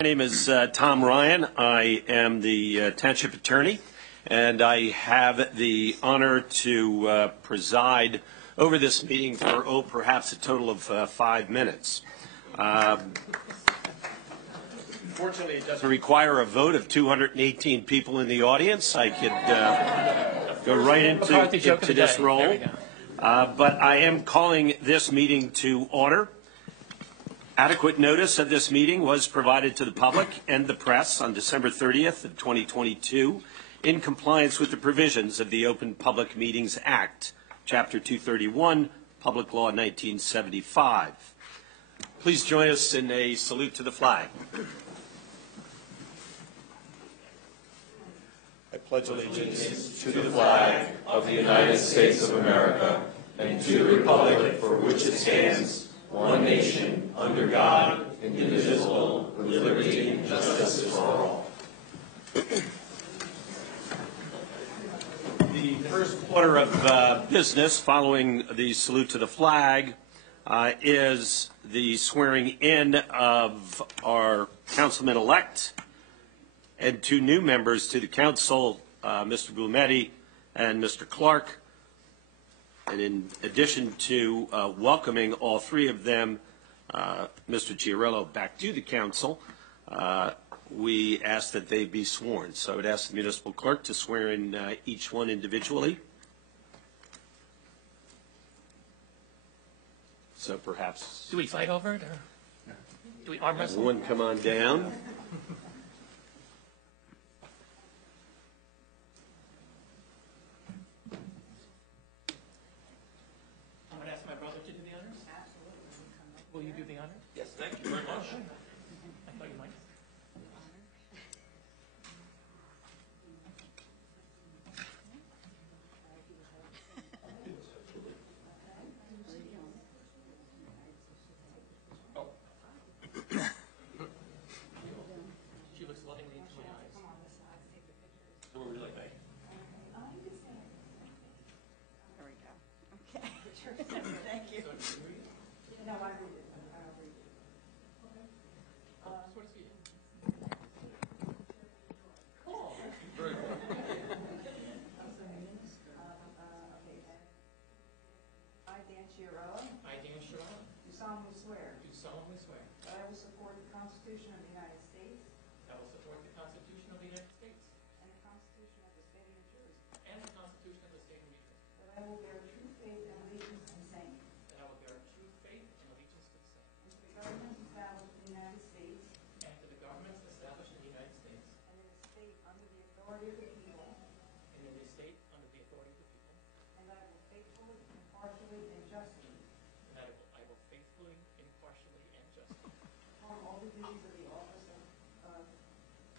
My name is Tom Ryan. I am the township attorney, and I have the honor to preside over this meeting for, perhaps a total of 5 minutes. Fortunately, it doesn't require a vote of 218 people in the audience. I could go right into this role. But I am calling this meeting to order. Adequate notice of this meeting was provided to the public and the press on December 30th of 2022 in compliance with the provisions of the Open Public Meetings Act, Chapter 231, Public Law 1975. Please join us in a salute to the flag. I pledge allegiance to the flag of the United States of America and to the republic for which it stands, one nation, under God, indivisible, with liberty and justice for all. The first order of business following the salute to the flag is the swearing in of our councilman-elect and 2 new members to the council, Mr. Blumetti and Mr. Clark. And in addition to welcoming all 3 of them, Mr. Chiarello, back to the council, we ask that they be sworn. So I would ask the municipal clerk to swear in each one individually. So perhaps... Do we fight over it, or do we arm wrestle? Everyone come on down. Will you do the honor? Yes, thank you very much. I thought you might. She looks lovingly into my eyes. So we're really big. There we go. Okay. Thank you. No, I read it. I'll read it. Sort of see it. Cool. Very cool. I, Dan Chiarello, I, Dan Chiarello, do solemnly swear do solemnly swear that I will support the Constitution of the United States that I will support the Constitution of the United States and the Constitution of the State of New Jersey, and the Constitution of the State of New Jersey, that I will bear true faith and allegiance to the same, that I will bear true faith and allegiance to the same, and to the governments established in the United States and to the governments established in the United States and in the state under the authority of the people, and in the state under the authority of the people, and that I will faithfully, impartially, and justly and that I will faithfully, impartially, and justly perform all the duties of the office of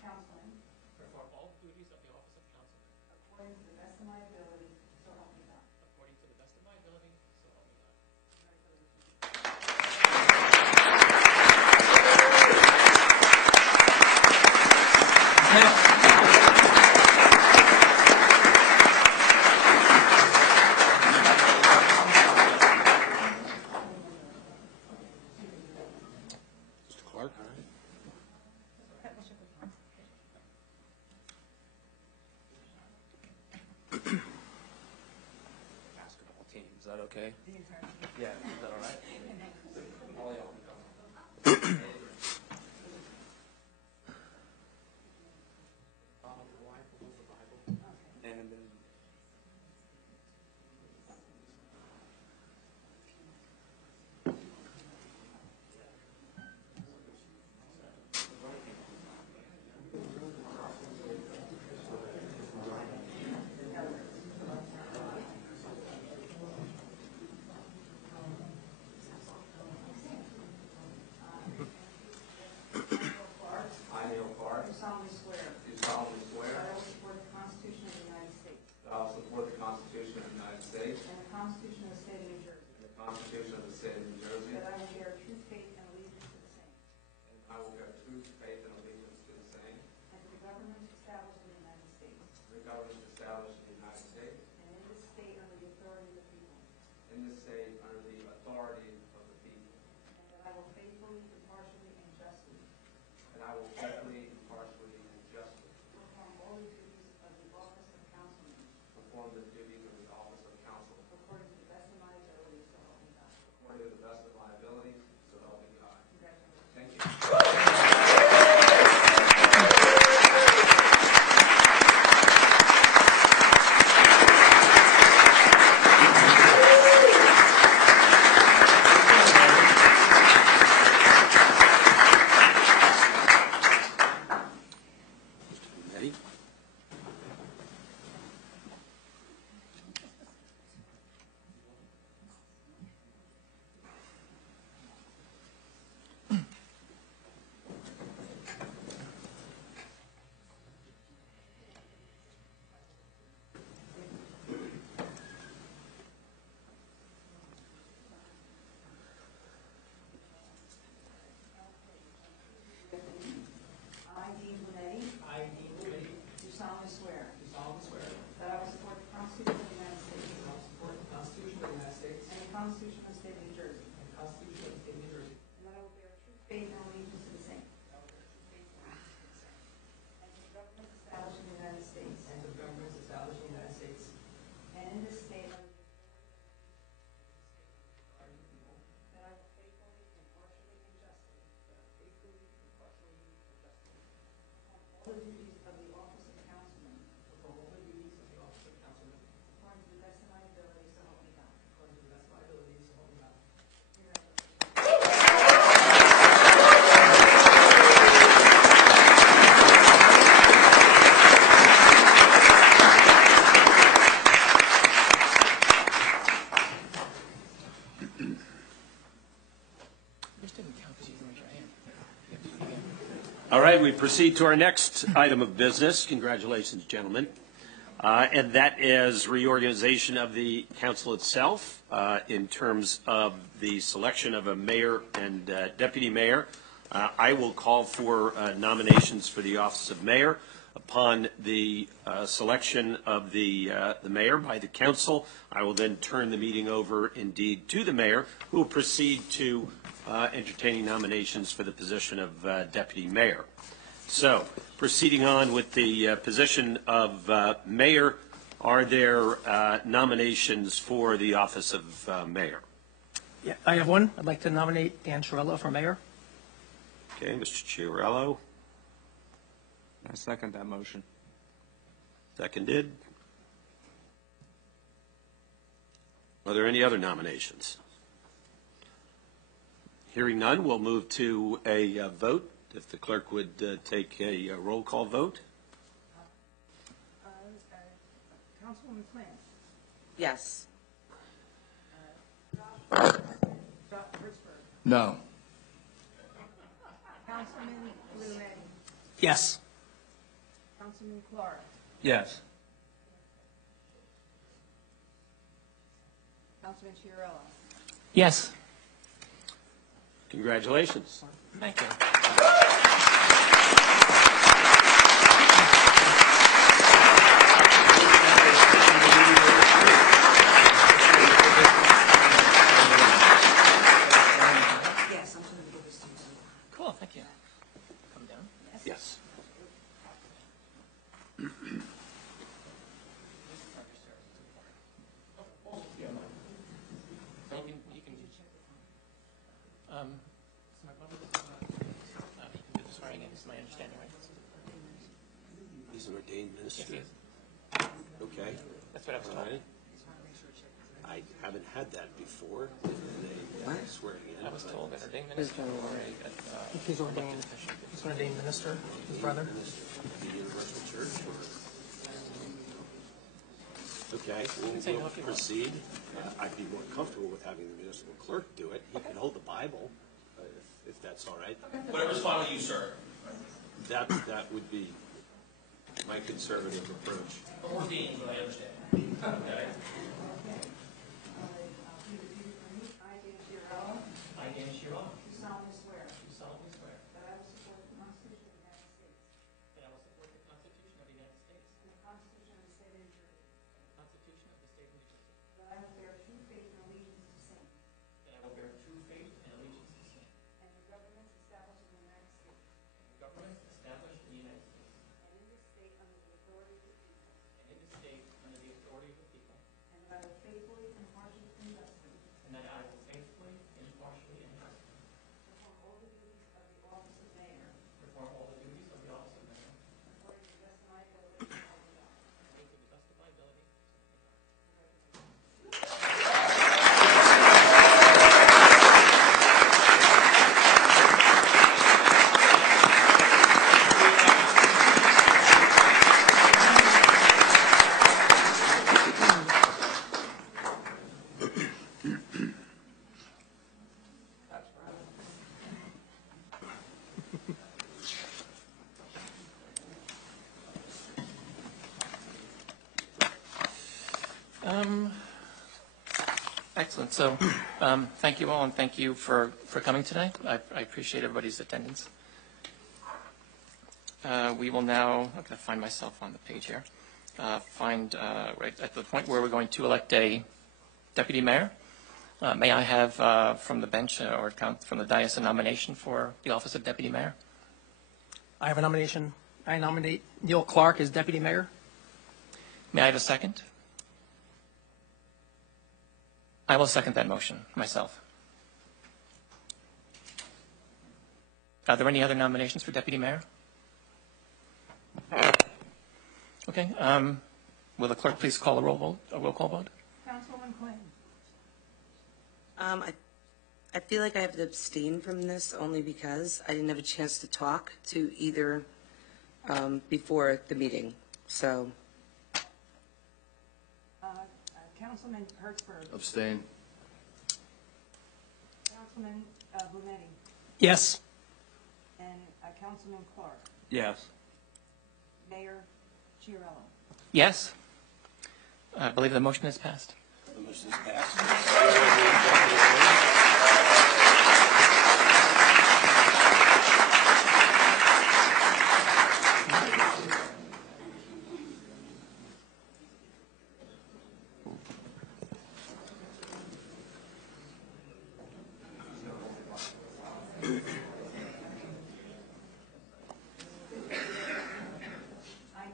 councilman perform all duties of the office of councilman according to the best of my ability, so help me God. according to the best of my ability, so help me God. Congratulations. Mr. Clark. Basketball team. Is that okay? The entire team. Yeah. Is that all right? All y'all can come. The wife will hold the Bible. And then Do solemnly swear do solemnly swear that I will support the Constitution of the United States that I will support the Constitution of the United States and the Constitution of the State of New Jersey, and the Constitution of the State of New Jersey, that I will bear true faith and allegiance to the same, and I will bear true faith and allegiance to the same, and to the governments established in the United States and the governments established in the United States, and in this state under the authority of the people, in this state under the authority of the people, and that I will faithfully, impartially, and justly and I will perform the duties of the office of council according to the best of my ability, so help me God. according to the best of my abilities, so help me God. Congratulations. Thank you. Ready? I, Dean Bonetti, I, Dean Whitty, do solemnly swear do solemnly swear that I will support the Constitution of the United States that I will support the Constitution of the United States and the Constitution of the State of New Jersey, and the Constitution of the State of New Jersey, and that I will bear true faith and allegiance to the same, and to the governments established in the United States and to the governments established in the United States and in this state under the and the people, that I will faithfully, impartially, and justly faithfully, impartially, and justly perform all the duties of the office of councilman perform all the duties of the office of councilman according to the best of my ability, so help me God. according to the best of my abilities, so help me God. Congratulations. All right, we proceed to our next item of business. Congratulations, gentlemen. And that is reorganization of the council itself in terms of the selection of a mayor and deputy mayor. I will call for nominations for the office of mayor. Upon the selection of the mayor by the council, I will then turn the meeting over indeed to the mayor, who will proceed to entertaining nominations for the position of deputy mayor. So, proceeding on with the position of mayor, are there nominations for the office of mayor? Yeah, I have one. I'd like to nominate Dan Chiarello for mayor. Okay, Mr. Chiarello, I second that motion. seconded. Are there any other nominations? Hearing none, we'll move to a vote. If the clerk would take a roll call vote. Councilwoman Quinn. Yes. Hertzberg. No. Councilman Blumenauer. Yes. Councilman Clark. Yes. Councilman Chiarello. Yes. Congratulations. Thank you. Yes, I'm going to give this to you. Cool, thank you. Come down. Yes. You can do the swearing in, is my understanding, right? He's an ordained minister. Yes, Okay. That's what I was All told. right. I haven't had that before. Swearing in. I was told an ordained minister or he's ordained. He's an ordained minister, his brother. The Universal Church. Okay, say we'll no if you want. proceed. I'd be more comfortable with having the municipal clerk do it. He can hold the Bible, if that's all right. Whatever's fine with you, sir. That would be my conservative approach. Ordained, but I understand. Okay. I, Dan Chiarello, I, Dan Chiarello, do solemnly swear do solemnly swear that I will support the Constitution of the United States that I will support the Constitution of the United States and the Constitution of the State of New Jersey, and the Constitution of the State of New Jersey, that I will bear true faith and allegiance to the same that I will bear true faith and allegiance to the same, and the governments established in the United States and the governments established in the United States and in this state under the authority of the people, and in the state under the authority of Excellent. So thank you all, and thank you for coming today. I appreciate everybody's attendance. We will now, I'm going to find myself on the page here, right at the point where we're going to elect a deputy mayor. May I have from the bench or from the dais a nomination for the office of deputy mayor? I have a nomination. I nominate Neil Clark as deputy mayor. May I have a second? I will second that motion myself. Are there any other nominations for deputy mayor? Okay. Will the clerk please call a roll call vote? Councilwoman Quinn. I feel like I have to abstain from this only because I didn't have a chance to talk to either before the meeting. So, Councilman Hertzberg. Abstain. Councilman Blumetti. Yes. And Councilman Clark. Yes. Mayor Chiarello. Yes. I believe the motion is passed. The motion is passed. I,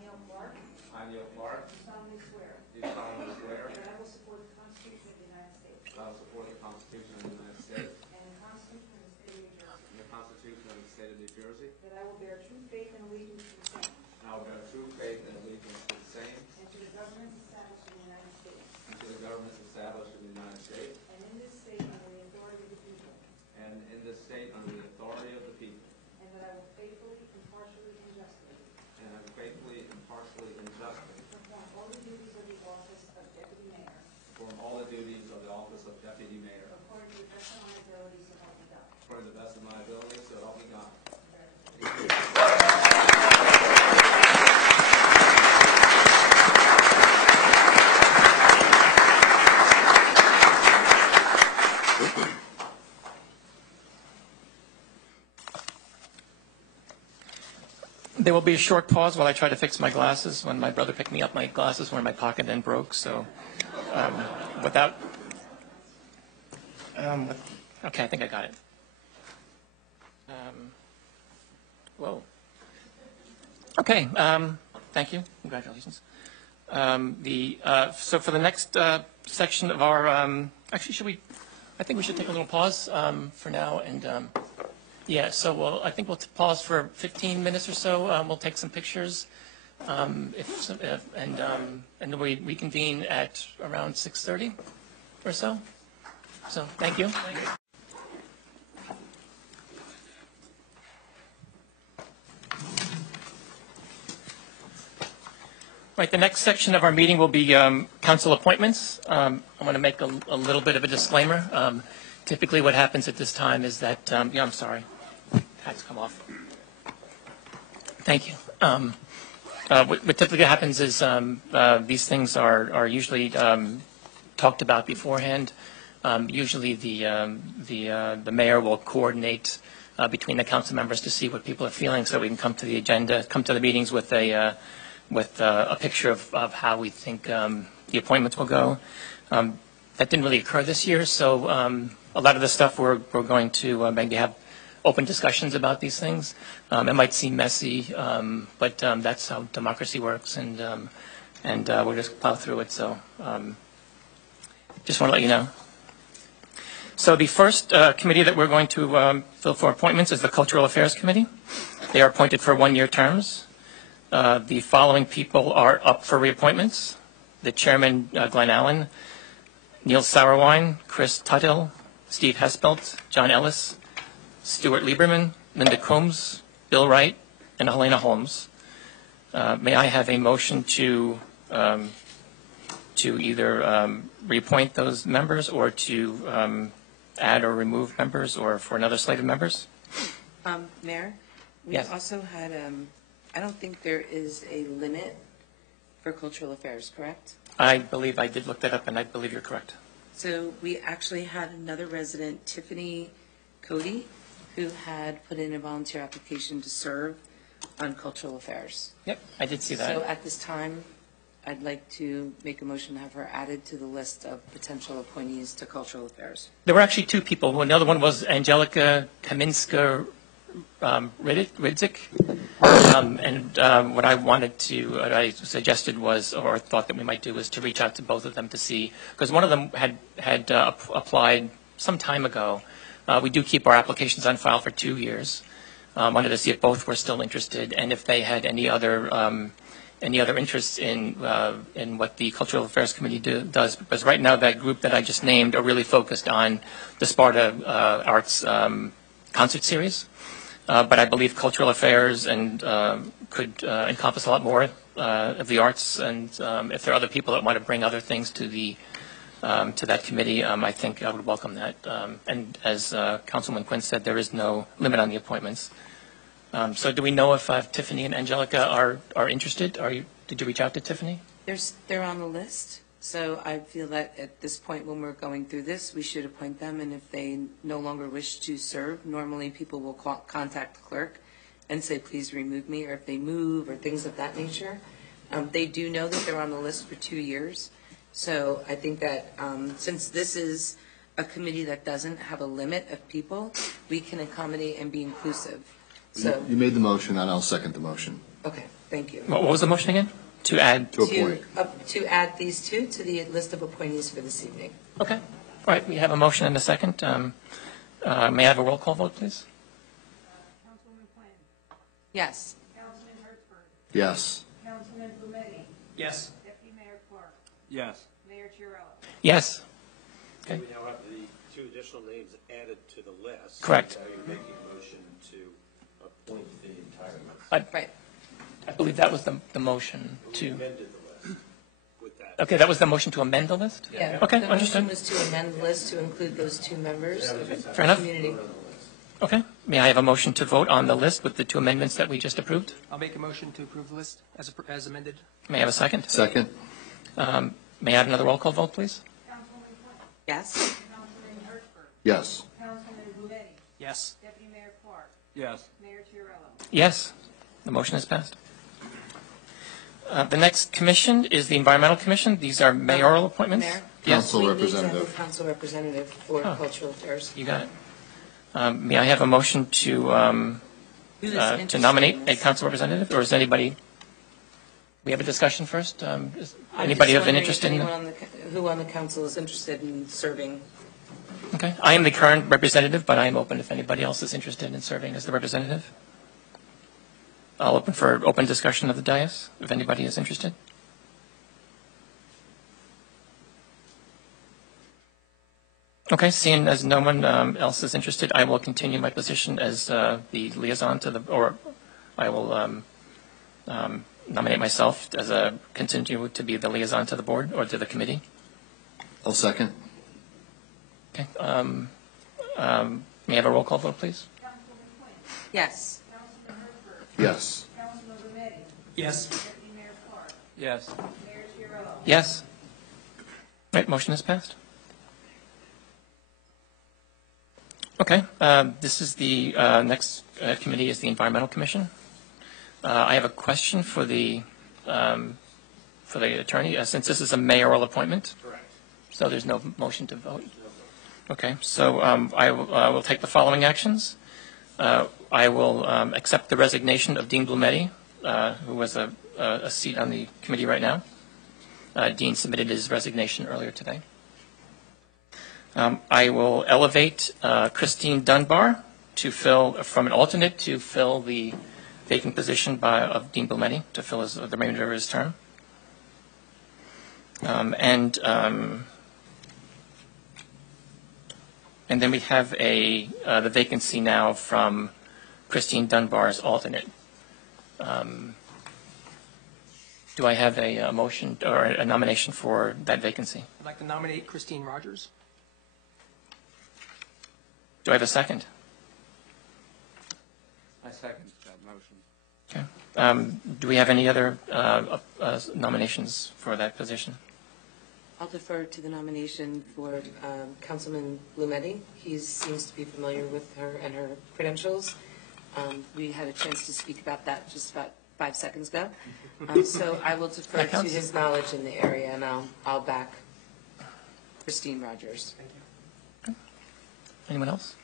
Neil Clark, I, Neil Clark, do solemnly swear do solemnly swear that I will support the Constitution of the United States that I will support the Constitution of the United States and the Constitution of the State of New Jersey, and the Constitution of the State of New Jersey, that I will bear true faith and allegiance to the same and I will bear true faith and allegiance to the same and to the governments established in the United States and to the governments established in the United States and in this state under the authority of the people, and in this state under the authority of the people, and that I will faithfully, impartially, and justly and I will faithfully, impartially, and justly perform all the duties of the office of deputy mayor perform all the duties of the office of deputy mayor according to the best of my ability, so help me God. according to the best of my ability, so help me God. There will be a short pause while I try to fix my glasses. When my brother picked me up, my glasses were in my pocket and broke. So without... okay, I think I got it. Whoa. Okay, thank you. Congratulations. So for the next section of our... actually, I think we should take a little pause for now and... yeah, so I think we'll pause for 15 minutes or so. We'll take some pictures, and we reconvene at around 6:30 or so. So thank you. Right, the next section of our meeting will be council appointments. I want to make a little bit of a disclaimer. Typically what happens at this time is that, yeah, I'm sorry. Hats come off. Thank you. What typically happens is these things are usually talked about beforehand. Usually the mayor will coordinate between the council members to see what people are feeling, so we can come to the agenda, come to the meetings with a picture of how we think the appointments will go. That didn't really occur this year, so a lot of the stuff we're going to maybe have open discussions about these things. It might seem messy, but that's how democracy works, and we'll just plow through it. So just want to let you know. So the first committee that we're going to fill for appointments is the Cultural Affairs Committee. They are appointed for one-year terms. The following people are up for reappointments: the chairman, Glenn Allen, Neil Sauerwein, Chris Tuthill, Steve Hespelt, John Ellis, Stuart Lieberman, Linda Combs, Bill Wright, and Helena Holmes. May I have a motion to either reappoint those members or to add or remove members, or for another slate of members? Mayor, we Yes. also had, I don't think there is a limit for cultural affairs, correct? I believe I did look that up, and I believe you're correct. So we actually had another resident, Tiffany Cody, who had put in a volunteer application to serve on cultural affairs. Yep, I did see So that. at this time, I'd like to make a motion to have her added to the list of potential appointees to cultural affairs. There were actually two people. Another one was Angelica Kaminska Ridzik. What I suggested was, or thought that we might do, was to reach out to both of them to see, because one of them had applied some time ago. We do keep our applications on file for 2 years. Wanted to see if both were still interested, and if they had any other interests in what the Cultural Affairs Committee does. Because right now, that group that I just named are really focused on the Sparta Arts concert series. But I believe cultural affairs could encompass a lot more of the arts, and if there are other people that want to bring other things to that committee, I think I would welcome that. And as Councilman Quinn said, there is no limit on the appointments. So do we know if Tiffany and Angelica are interested? Did you reach out to Tiffany? They're on the list, so I feel that at this point when we're going through this, we should appoint them, and if they no longer wish to serve, normally people will contact the clerk and say, please remove me, or if they move, or things of that nature. They do know that they're on the list for 2 years, so I think that since this is a committee that doesn't have a limit of people, we can accommodate and be inclusive. So, You made the motion, and I'll second the motion. okay, thank you. What was the motion again? To add? To appoint. To add these two to the list of appointees for this evening. Okay. All right, we have a motion and a second. May I have a roll call vote, please? Councilwoman Quinn. Yes. Councilman Hertzberg. Yes. Councilman Blumetti. Yes. Deputy Mayor Clark. Yes. Mayor Chiarella. Yes. We now have the two additional names added to the list. Correct. Now you're making a motion to appoint the entire list. Right. I believe that was the motion We to, amended the list with that. okay, that was the motion to amend the list? Yeah. Okay, The understood. motion was to amend the list to include those two members of the Fair enough. community. Okay. May I have a motion to vote on the list with the two amendments that we just approved? I'll make a motion to approve the list as amended. May I have a second? Second? May I have another roll call vote, please? Councilwoman Quinn. Yes. Councilman Hertzberg. Yes. Councilman Blumetti. Yes. Deputy Mayor Clark. Yes. Mayor Chiarella. Yes. The motion is passed. The next commission is the Environmental Commission. These are mayoral appointments. Mayor? Yes, Council We need to have representative. a council representative for Oh. cultural affairs. you got it. May I have a motion Who is to interested nominate in a this? council representative, or is anybody? We have a discussion first. Is I'm anybody just have an wondering interest if in? anyone who on the council is interested in serving. Okay. I am the current representative, but I am open if anybody else is interested in serving as the representative. I'll open for open discussion of the dais, if anybody is interested. Okay, seeing as no one else is interested, I will continue my position as the liaison to the, or I will nominate myself as continue to be the liaison to the board or to the committee. I'll second. Okay. May I have a roll call vote, please? Councilwoman Quinn. Yes. Councilman Hertzberg. Yes. Councilman Blumetti. Yes. Deputy Mayor Clark. Yes. Mayor Chiarella. Yes. Right, motion is passed. Okay, this is the next committee is the Environmental Commission. I have a question for the attorney, since this is a mayoral appointment. Correct. So there's no motion to vote. Okay, so I will take the following actions. I will accept the resignation of Dean Blumetti, who has a seat on the committee right now. Dean submitted his resignation earlier today. I will elevate Christine Dunbar to fill from an alternate to fill the vacant position of Dean Blumetti to fill the remainder of his term. And then we have the vacancy now from Christine Dunbar's alternate. Do I have a motion or a nomination for that vacancy? I'd like to nominate Christine Rogers. Do I have a second? I second that motion. Okay. Do we have any other nominations for that position? I'll defer to the nomination for Councilman Blumetti. He seems to be familiar with her and her credentials. We had a chance to speak about that just about 5 seconds ago. So I will defer That to counts. his knowledge in the area, and I'll back Christine Rogers. Anyone else?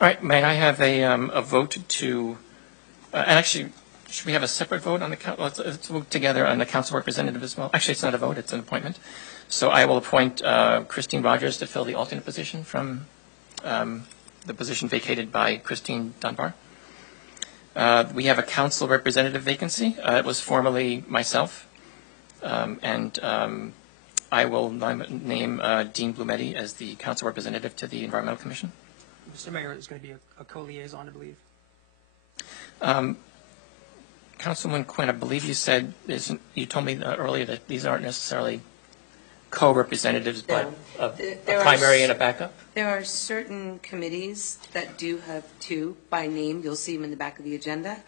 All right, may I have a vote to, and actually, should we have a separate vote on the, let's vote together on the council representative as well? Actually, it's not a vote, it's an appointment. So I will appoint Christine Rogers to fill the alternate position from the position vacated by Christine Dunbar. We have a council representative vacancy. It was formerly myself, and I will name Dean Blumetti as the council representative to the Environmental Commission. Mr. Mayor, there's going to be a co-liaison, I believe. Councilman Quinn, I believe you said, you told me earlier that these aren't necessarily co-representatives, but a primary and a backup? There are certain committees that do have two by name. You'll see them in the back of the agenda.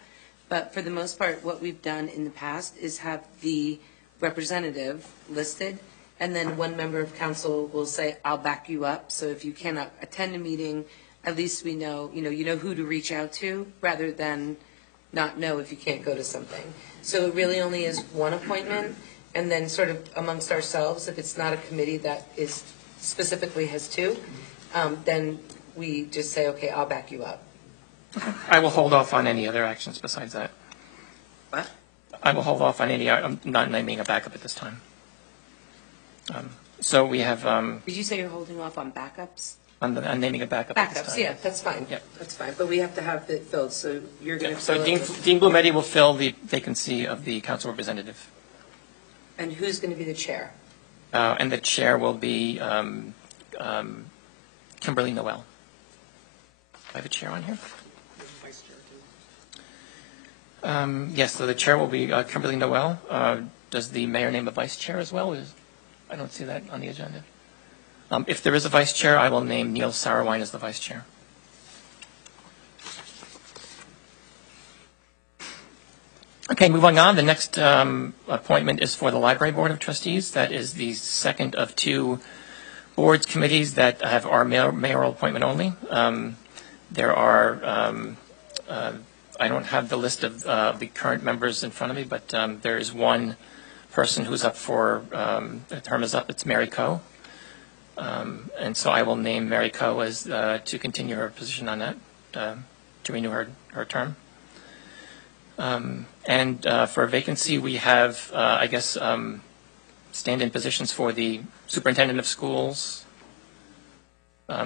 But for the most part, what we've done in the past is have the representative listed, and then one member of council will say, I'll back you up. So if you cannot attend a meeting, at least we know, you know who to reach out to, rather than not know if you can't go to something. So it really only is one appointment, and then sort of amongst ourselves, if it's not a committee that is specifically has two, then we just say, okay, I'll back you up. I will hold off on any other actions besides that. What? I will hold off on any, I'm not naming a backup at this time. So we have, Did you say you're holding off on backups? on naming a backup at this Backups, time. yeah, that's fine. Yeah. That's fine, but we have to have it filled, so you're going to So fill it. Dean Blumetti will fill the vacancy of the council representative. And who's going to be the chair? And the chair will be Kimberly Noel. Do I have a chair on here? Vice chair, too. Yes, so the chair will be Kimberly Noel. Does the mayor name a vice chair as well? I don't see that on the agenda. If there is a vice chair, I will name Neil Sarowine as the vice chair. Okay, moving on. The next appointment is for the Library Board of Trustees. That is the second of two boards committees that have our mayoral appointment only. There are, I don't have the list of the current members in front of me, but there is one person who's up for, the term is up, it's Mary Coe. And so I will name Mary Coe as to continue her position on that, to renew her term. And for a vacancy, we have, I guess, stand-in positions for the superintendent of schools.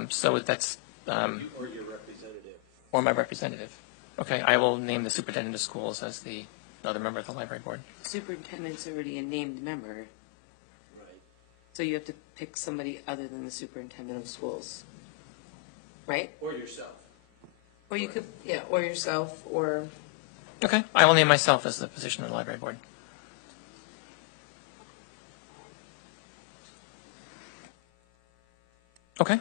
So that's... Or your representative. Or my representative. Okay, I will name the superintendent of schools as the other member of the library board. Superintendent's already a named member, Right. so you have to pick somebody other than the superintendent of schools, right? Or yourself. Or you could, yeah, or yourself, or... Okay, I will name myself as the position of the library board. Okay.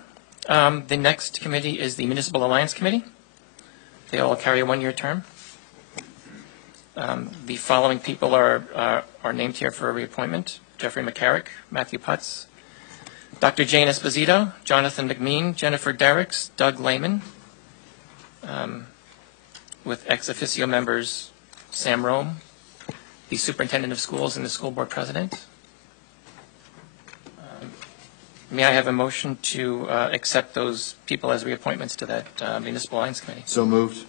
The next committee is the Municipal Alliance Committee. They all carry a one-year term. The following people are named here for a reappointment: Jeffrey McCarrick, Matthew Putz, Dr. Jane Esposito, Jonathan McMean, Jennifer Derricks, Doug Lehman, with ex officio members Sam Rome, the superintendent of schools, and the school board president. May I have a motion to accept those people as reappointments to that Municipal Alliance Committee? So moved.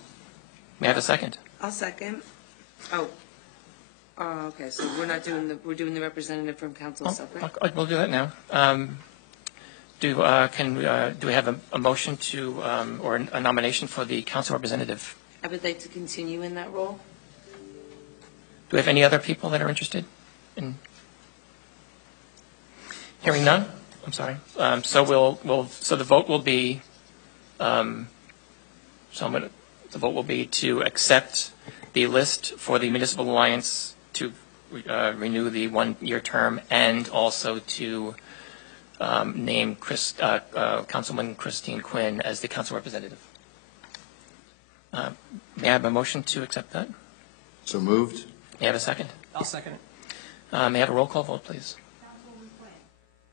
May I have a second? I'll second. Oh, okay, so we're doing the representative from council separate? We'll do that now. Do we have a motion to, or a nomination for the council representative? I would like to continue in that role. Do we have any other people that are interested in? Hearing none? I'm sorry. So the vote will be, the vote will be to accept the list for the Municipal Alliance to renew the one-year term, and also to name Councilman Christine Quinn as the council representative. May I have a motion to accept that? So moved. May I have a second? I'll second it. May I have a roll call vote, please? Councilwoman Quinn,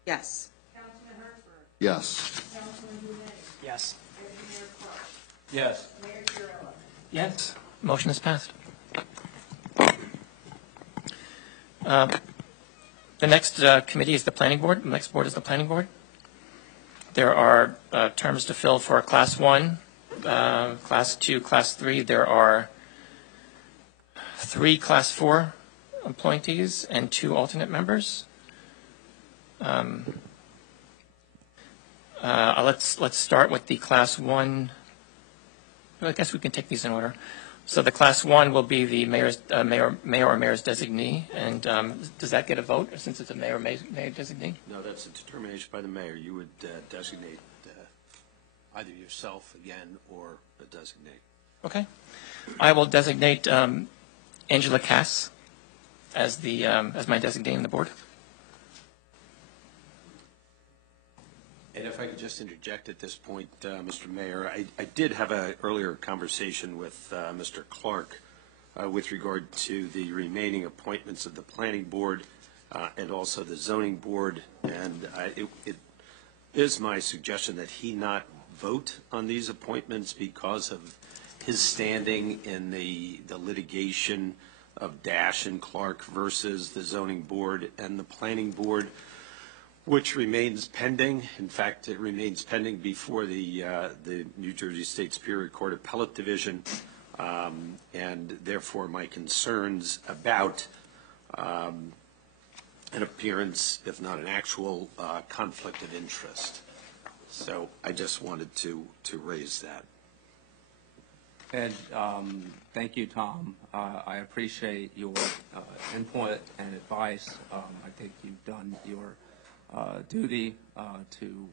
Yes. Councilman Hertzberg, Yes. Councilman Boulet, Yes. Deputy Mayor Clark, Yes. Mayor Kurello. Yes. Motion is passed. The next committee is the Planning Board. The next board is the Planning Board. There are terms to fill for Class 1, Class 2, Class 3. There are 3 Class 4 appointees and 2 alternate members. Let's start with the Class 1. I guess we can take these in order. So the Class 1 will be the mayor or mayor's designee. And does that get a vote since it's a mayor or mayor designee? No, that's a determination by the mayor. You would designate either yourself again or a designate. Okay. I will designate Angela Cass as my designee on the board. And if I could just interject at this point, Mr. Mayor, I did have an earlier conversation with Mr. Clark with regard to the remaining appointments of the Planning Board and also the Zoning Board, and it is my suggestion that he not vote on these appointments because of his standing in the litigation of Dash and Clark versus the Zoning Board and the Planning Board, which remains pending. In fact, it remains pending before the New Jersey State Superior Court Appellate Division, and therefore my concerns about an appearance, if not an actual conflict of interest. So I just wanted to raise that. And thank you, Tom. I appreciate your input and advice. I think you've done your duty to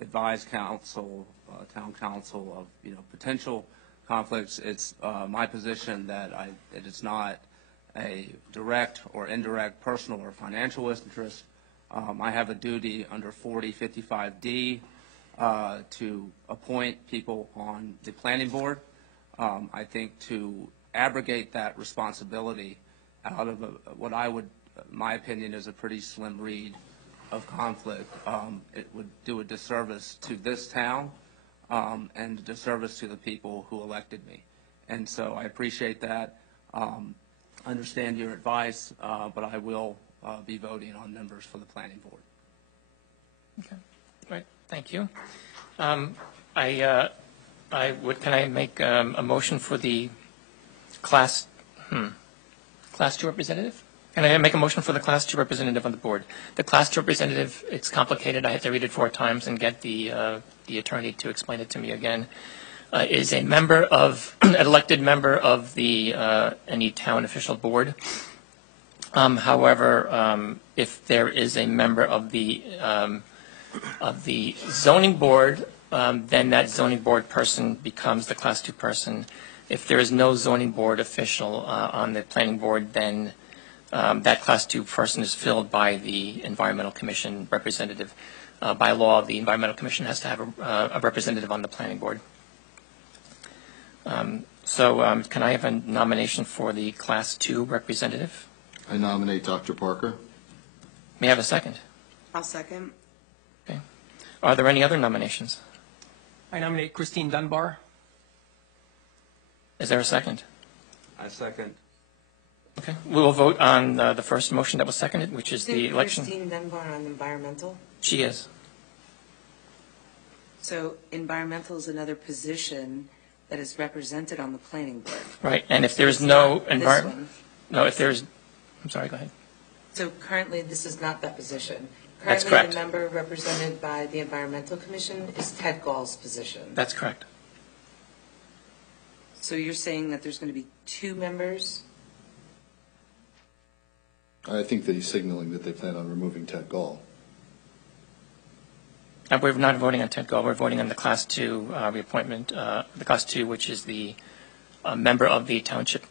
advise council, town council of potential conflicts. It's my position that it is not a direct or indirect personal or financial interest. I have a duty under 4055D to appoint people on the planning board. I think to abrogate that responsibility out of what I would, my opinion, is a pretty slim reed of conflict, it would do a disservice to this town and a disservice to the people who elected me. And so I appreciate that. Understand your advice, but I will be voting on members for the planning board. Okay. Right. Thank you. Can I make a motion for the Class 2 representative? Can I make a motion for the Class 2 representative on the board? The Class 2 representative, it's complicated. I had to read it 4 times and get the attorney to explain it to me again. Is a member of, an elected member of the any town official board. However, if there is a member of the zoning board, then that zoning board person becomes the Class 2 person. If there is no zoning board official on the planning board, then that Class 2 person is filled by the Environmental Commission representative. By law, the Environmental Commission has to have a representative on the planning board. So can I have a nomination for the Class 2 representative? I nominate Dr. Parker. May I have a second? I'll second. Okay. Are there any other nominations? I nominate Christine Dunbar. Is there a second? I second. Okay. We will vote on the first motion that was seconded, which is the election. Christine Dunbar on environmental? She is. So environmental is another position that is represented on the planning board. Right. And if there is It's no not this environment, one. no, if there's, I'm sorry, go ahead. So currently, this is not that position. That's Currently, correct. the member represented by the Environmental Commission is Ted Gall's position. That's correct. So you're saying that there's going to be 2 members? I think that he's signaling that they plan on removing Ted Gall. We're not voting on Ted Gall. We're voting on the Class 2 reappointment, the Class 2, which is the member of the township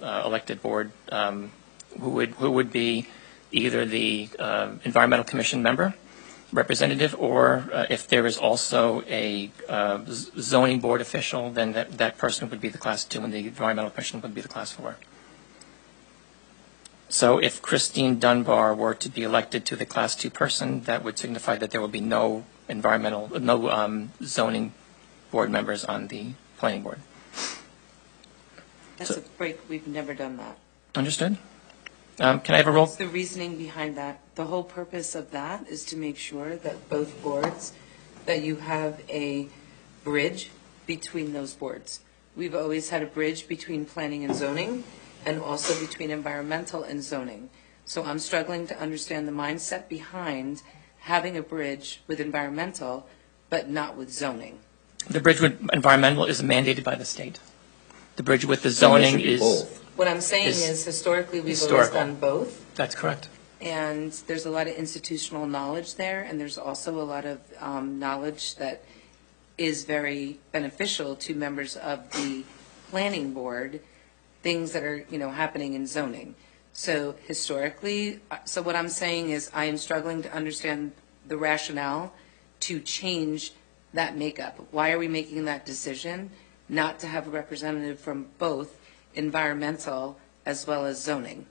elected board, who would be either the Environmental Commission member, representative, or if there is also a zoning board official, then that person would be the Class 2, and the Environmental Commission would be the Class 4. So if Christine Dunbar were to be elected to the Class 2 person, that would signify that there would be no zoning board members on the planning board. That's a break. We've never done that. Understood? Can I have a roll? What's the reasoning behind that? The whole purpose of that is to make sure that both boards, that you have a bridge between those boards. We've always had a bridge between planning and zoning, and also between environmental and zoning. So I'm struggling to understand the mindset behind having a bridge with environmental, but not with zoning. The bridge with environmental is mandated by the state. The bridge with the Then there zoning should be is, both. What I'm saying Is is historically, we've historical. always done both. that's correct. And there's a lot of institutional knowledge there, and there's also a lot of knowledge that is very beneficial to members of the planning board, things that are, happening in zoning. So historically, so what I'm saying is I am struggling to understand the rationale to change that makeup. Why are we making that decision not to have a representative from both environmental as well as zoning?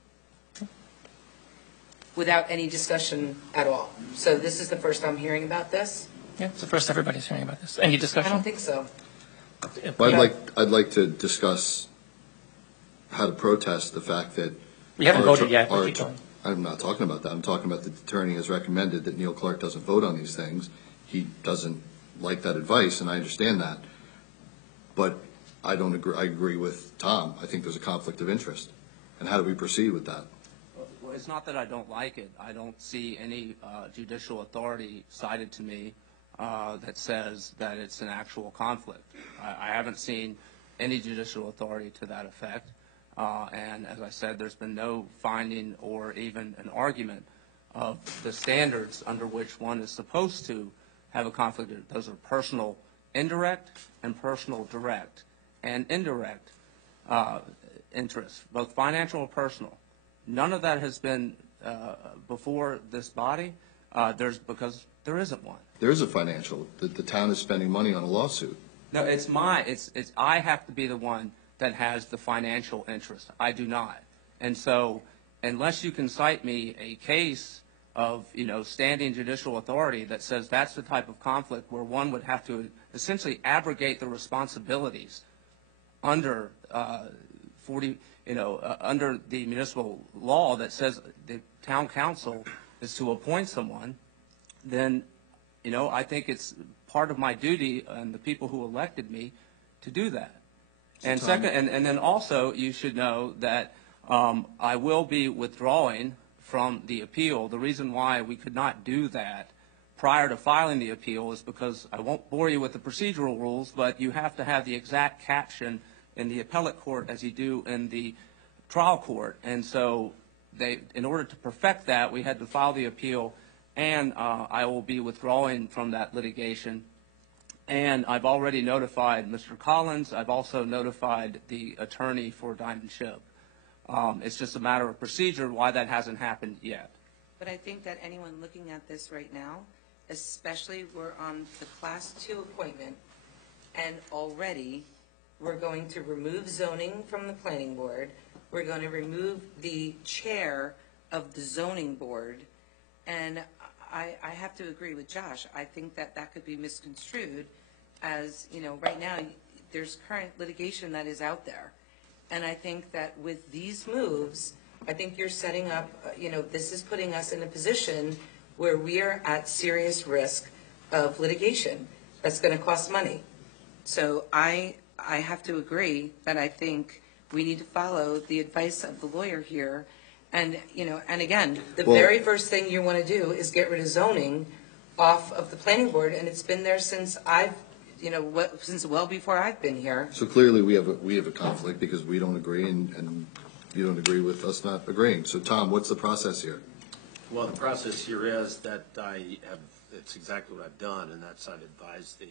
Without any discussion at all. So this is the first I'm hearing about this? Yeah, it's the first everybody's hearing about this. Any I discussion? don't think so. Well, I'd like to discuss how to protest the fact that. We haven't our- voted yet, but our- keep going. I'm not talking about that. I'm talking about the attorney has recommended that Neil Clark doesn't vote on these things. He doesn't like that advice, and I understand that. But I don't agree. I agree with Tom. I think there's a conflict of interest. And how do we proceed with that? Well, it's not that I don't like it. I don't see any judicial authority cited to me that says that it's an actual conflict. I haven't seen any judicial authority to that effect. And as I said, there's been no finding or even an argument of the standards under which one is supposed to have a conflict. Those are personal indirect and personal direct. And indirect interests, both financial or personal. None of that has been before this body. Because there isn't one. There is a financial. The town is spending money on a lawsuit. No, I have to be the one that has the financial interest. I do not. And so, unless you can cite me a case of, standing judicial authority that says that's the type of conflict where one would have to essentially abrogate the responsibilities under under the municipal law that says the town council is to appoint someone, then, I think it's part of my duty and the people who elected me to do that. And second, and then also you should know that I will be withdrawing from the appeal. The reason why we could not do that prior to filing the appeal is because I won't bore you with the procedural rules, but you have to have the exact caption in the appellate court as you do in the trial court. And so in order to perfect that, we had to file the appeal, and I will be withdrawing from that litigation. And I've already notified Mr. Collins. I've also notified the attorney for Diamond Ship. It's just a matter of procedure why that hasn't happened yet. But I think that anyone looking at this right now, especially we're on the Class 2 appointment, and already we're going to remove zoning from the planning board. We're going to remove the chair of the zoning board. And I have to agree with Josh. I think that that could be misconstrued as, right now there's current litigation that is out there. And I think that with these moves, I think you're setting up, this is putting us in a position where we are at serious risk of litigation that's going to cost money. So I have to agree that I think we need to follow the advice of the lawyer here. And, and again, the very first thing you want to do is get rid of zoning off of the planning board, and it's been there since since well before I've been here. So clearly we have a conflict because we don't agree and you don't agree with us not agreeing. So Tom, what's the process here? Well, the process here is that it's exactly what I've done, and that's I've advised the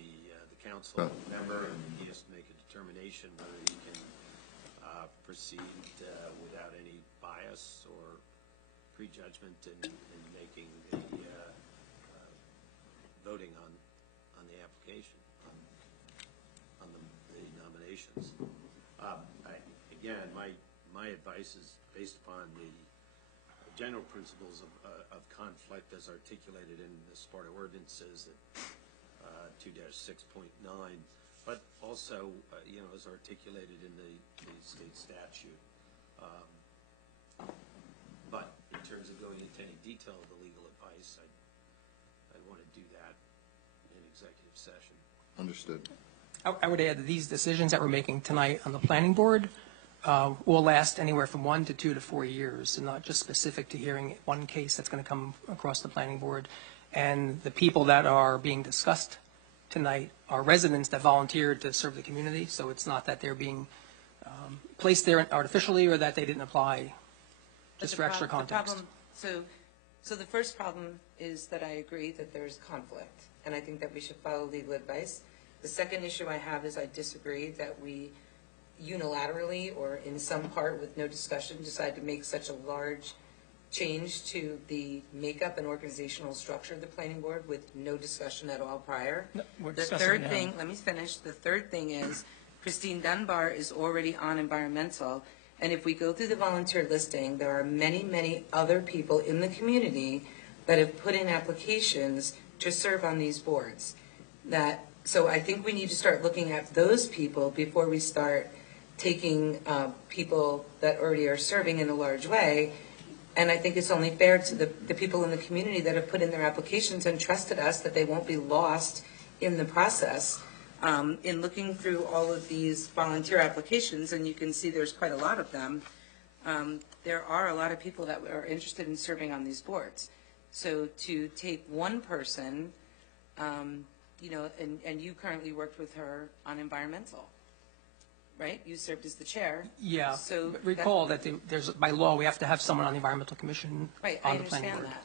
council member, and he has to make a determination whether he can proceed without any bias or prejudgment in making the voting on the application, on the nominations. Again, my advice is based upon the general principles of conflict as articulated in the Sparta ordinances at 2-6.9, but also, as articulated in the state statute. But in terms of going into any detail of the legal advice, I'd want to do that in executive session. Understood. I would add that these decisions that we're making tonight on the planning board will last anywhere from 1 to 2 to 4 years, and not just specific to hearing one case that's going to come across the planning board. And the people that are being discussed tonight are residents that volunteered to serve the community, so it's not that they're being placed there artificially or that they didn't apply, just for extra context. So the first problem is that I agree that there's conflict, and I think that we should follow legal advice. The second issue I have is I disagree that we unilaterally or in some part with no discussion decide to make such a large change to the makeup and organizational structure of the planning board with no discussion at all prior. No, we're The discussing third now. thing, let me finish. The third thing is Christine Dunbar is already on environmental, and if we go through the volunteer listing, there are many, many other people in the community that have put in applications to serve on these boards. So I think we need to start looking at those people before we start taking people that already are serving in a large way. And I think it's only fair to the people in the community that have put in their applications and trusted us that they won't be lost in the process. In looking through all of these volunteer applications, and you can see there's quite a lot of them, there are a lot of people that are interested in serving on these boards. So to take one person, and you currently worked with her on environmental, right? You served as the chair. Yeah, So but recall that there's, by law, we have to have someone on the environmental commission Right, I on the planning understand board.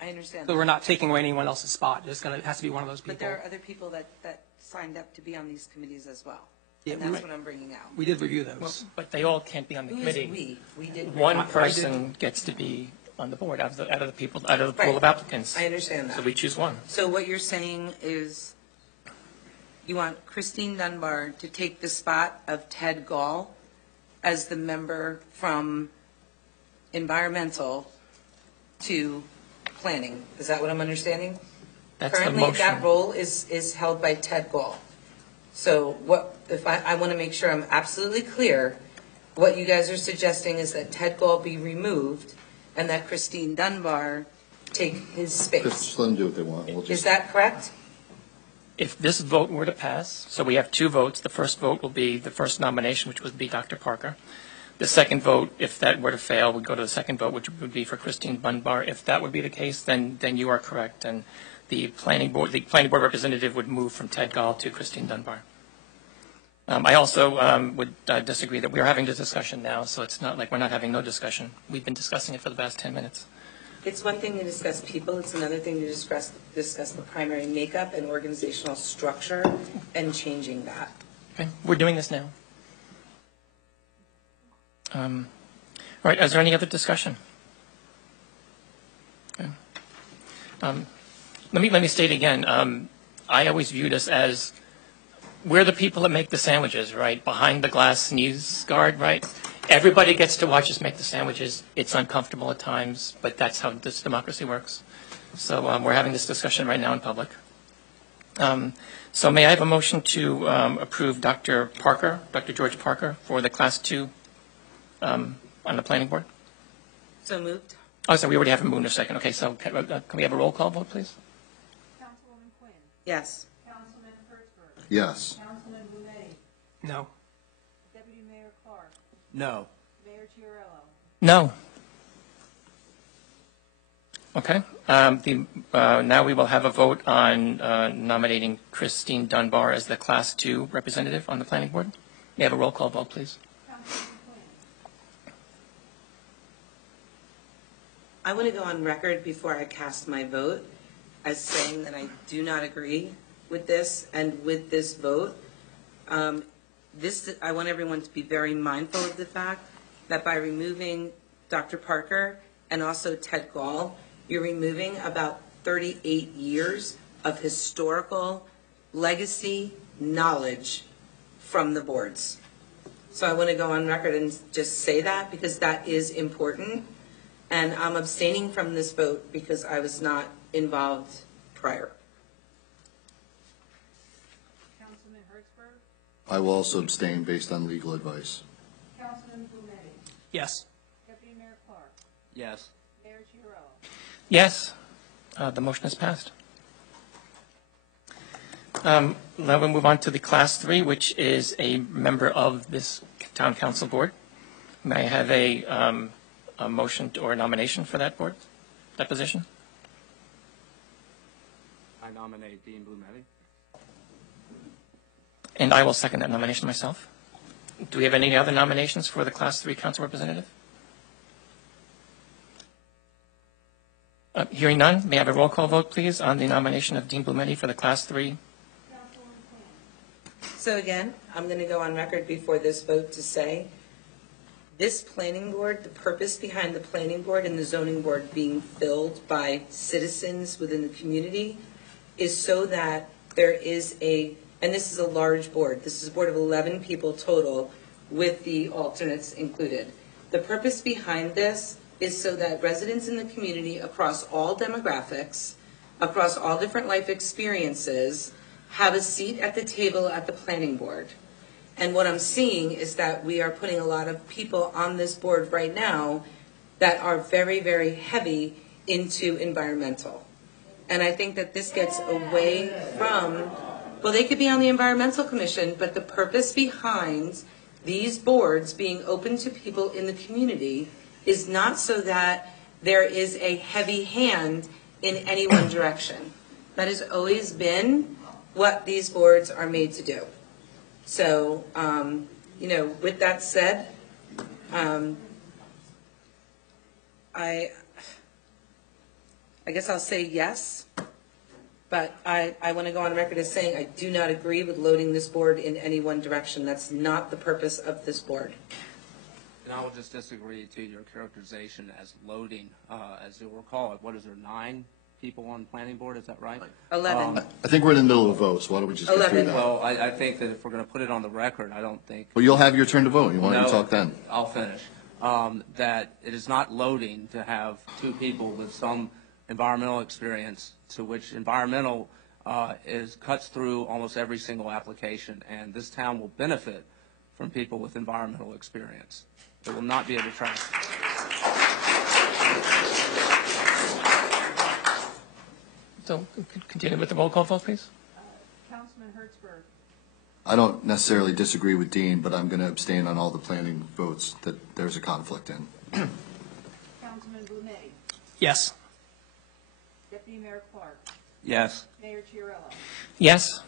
that. I understand So that. we're not taking away anyone else's spot. It has to be one of those people. But there are other people that signed up to be on these committees as well. Yeah, And that's we- what I'm bringing out. We did review Well, those. but they all can't be on the Who is committee. we? We did. One person gets to be on the board out of the pool of applicants. I understand that. So we choose one. So what you're saying is you want Christine Dunbar to take the spot of Ted Gall as the member from environmental to planning. Is that what I'm understanding? That's the Currently, motion. that role is held by Ted Gall. So I want to make sure I'm absolutely clear. What you guys are suggesting is that Ted Gall be removed and that Christine Dunbar take his space. Just let them do what they want. We'll Is just, that correct? If this vote were to pass, so we have two votes. The first vote will be the first nomination, which would be Dr. Parker. The second vote, if that were to fail, would go to the second vote, which would be for Christine Dunbar. If that would be the case, then you are correct, and the planning board representative would move from Ted Gall to Christine Dunbar. I also would disagree that we are having this discussion now, so it's not like we're not having no discussion. We've been discussing it for the past 10 minutes. It's one thing to discuss people, it's another thing to discuss the primary makeup and organizational structure and changing that. Okay, we're doing this now. All right, is there any other discussion? Okay. Let me state again, I always view this as we're the people that make the sandwiches, right? Behind the glass news guard, right? Everybody gets to watch us make the sandwiches. It's uncomfortable at times, but that's how this democracy works. So we're having this discussion right now in public. So may I have a motion to approve Dr. Parker, Dr. George Parker, for the Class 2 on the planning board? So moved? Oh, sorry, we already have a move in a second. Okay, so can we have a roll call vote, please? Councilwoman Quinn. Yes. Councilman Hertzberg. yes. Councilman Blumetti. No. Deputy Mayor Clark. No. Mayor Chiarello. No. Okay. Now we will have a vote on nominating Christine Dunbar as the Class 2 representative on the planning board. May I have a roll call vote, please? Councilman Quinn. I want to go on record before I cast my vote as saying that I do not agree with this and with this vote. I want everyone to be very mindful of the fact that by removing Dr. Parker and also Ted Gall, you're removing about 38 years of historical legacy knowledge from the boards. So I want to go on record and just say that because that is important. And I'm abstaining from this vote because I was not involved prior. Councilman Hertzberg, I will also abstain based on legal advice. Councilman Blumetti, Yes. Deputy Mayor Clark, Yes. Mayor Chiarella. Yes, the motion is passed. Now we'll move on to the Class 3, which is a member of this Town Council Board. May I have a motion or a nomination for that board, that position? I nominate Dean Blumetti. And I will second that nomination myself. Do we have any other nominations for the Class 3 council representative? Hearing none, may I have a roll call vote, please, on the nomination of Dean Blumetti for the Class 3? So again, I'm going to go on record before this vote to say, this planning board, the purpose behind the planning board and the zoning board being filled by citizens within the community is so that there is and this is a large board, this is a board of 11 people total with the alternates included. The purpose behind this is so that residents in the community across all demographics, across all different life experiences, have a seat at the table at the planning board. And what I'm seeing is that we are putting a lot of people on this board right now that are very, very heavy into environmental. And I think that this gets away from, well, they could be on the Environmental Commission, but the purpose behind these boards being open to people in the community is not so that there is a heavy hand in any one direction. That has always been what these boards are made to do. So, with that said, I guess I'll say yes, but I want to go on record as saying I do not agree with loading this board in any one direction. That's not the purpose of this board. And I will just disagree to your characterization as loading. As you'll recall, what is there, 9 people on planning board, is that right? 11. I think we're in the middle of a vote, so why don't we just get through 11. that? Well, I think that if we're going to put it on the record, I don't think. Well, you'll have your turn to vote. You want to talk then? I'll finish. That it is not loading to have 2 people with some environmental experience, to which environmental cuts through almost every single application, and this town will benefit from people with environmental experience. It will not be a detraction. So continue with the roll call vote, please. Councilman Hertzberg, I don't necessarily disagree with Dean, but I'm going to abstain on all the planning votes that there's a conflict in. Councilman Blumetti, Yes. Deputy Mayor Clark, Yes. Mayor Chiarella. Yes,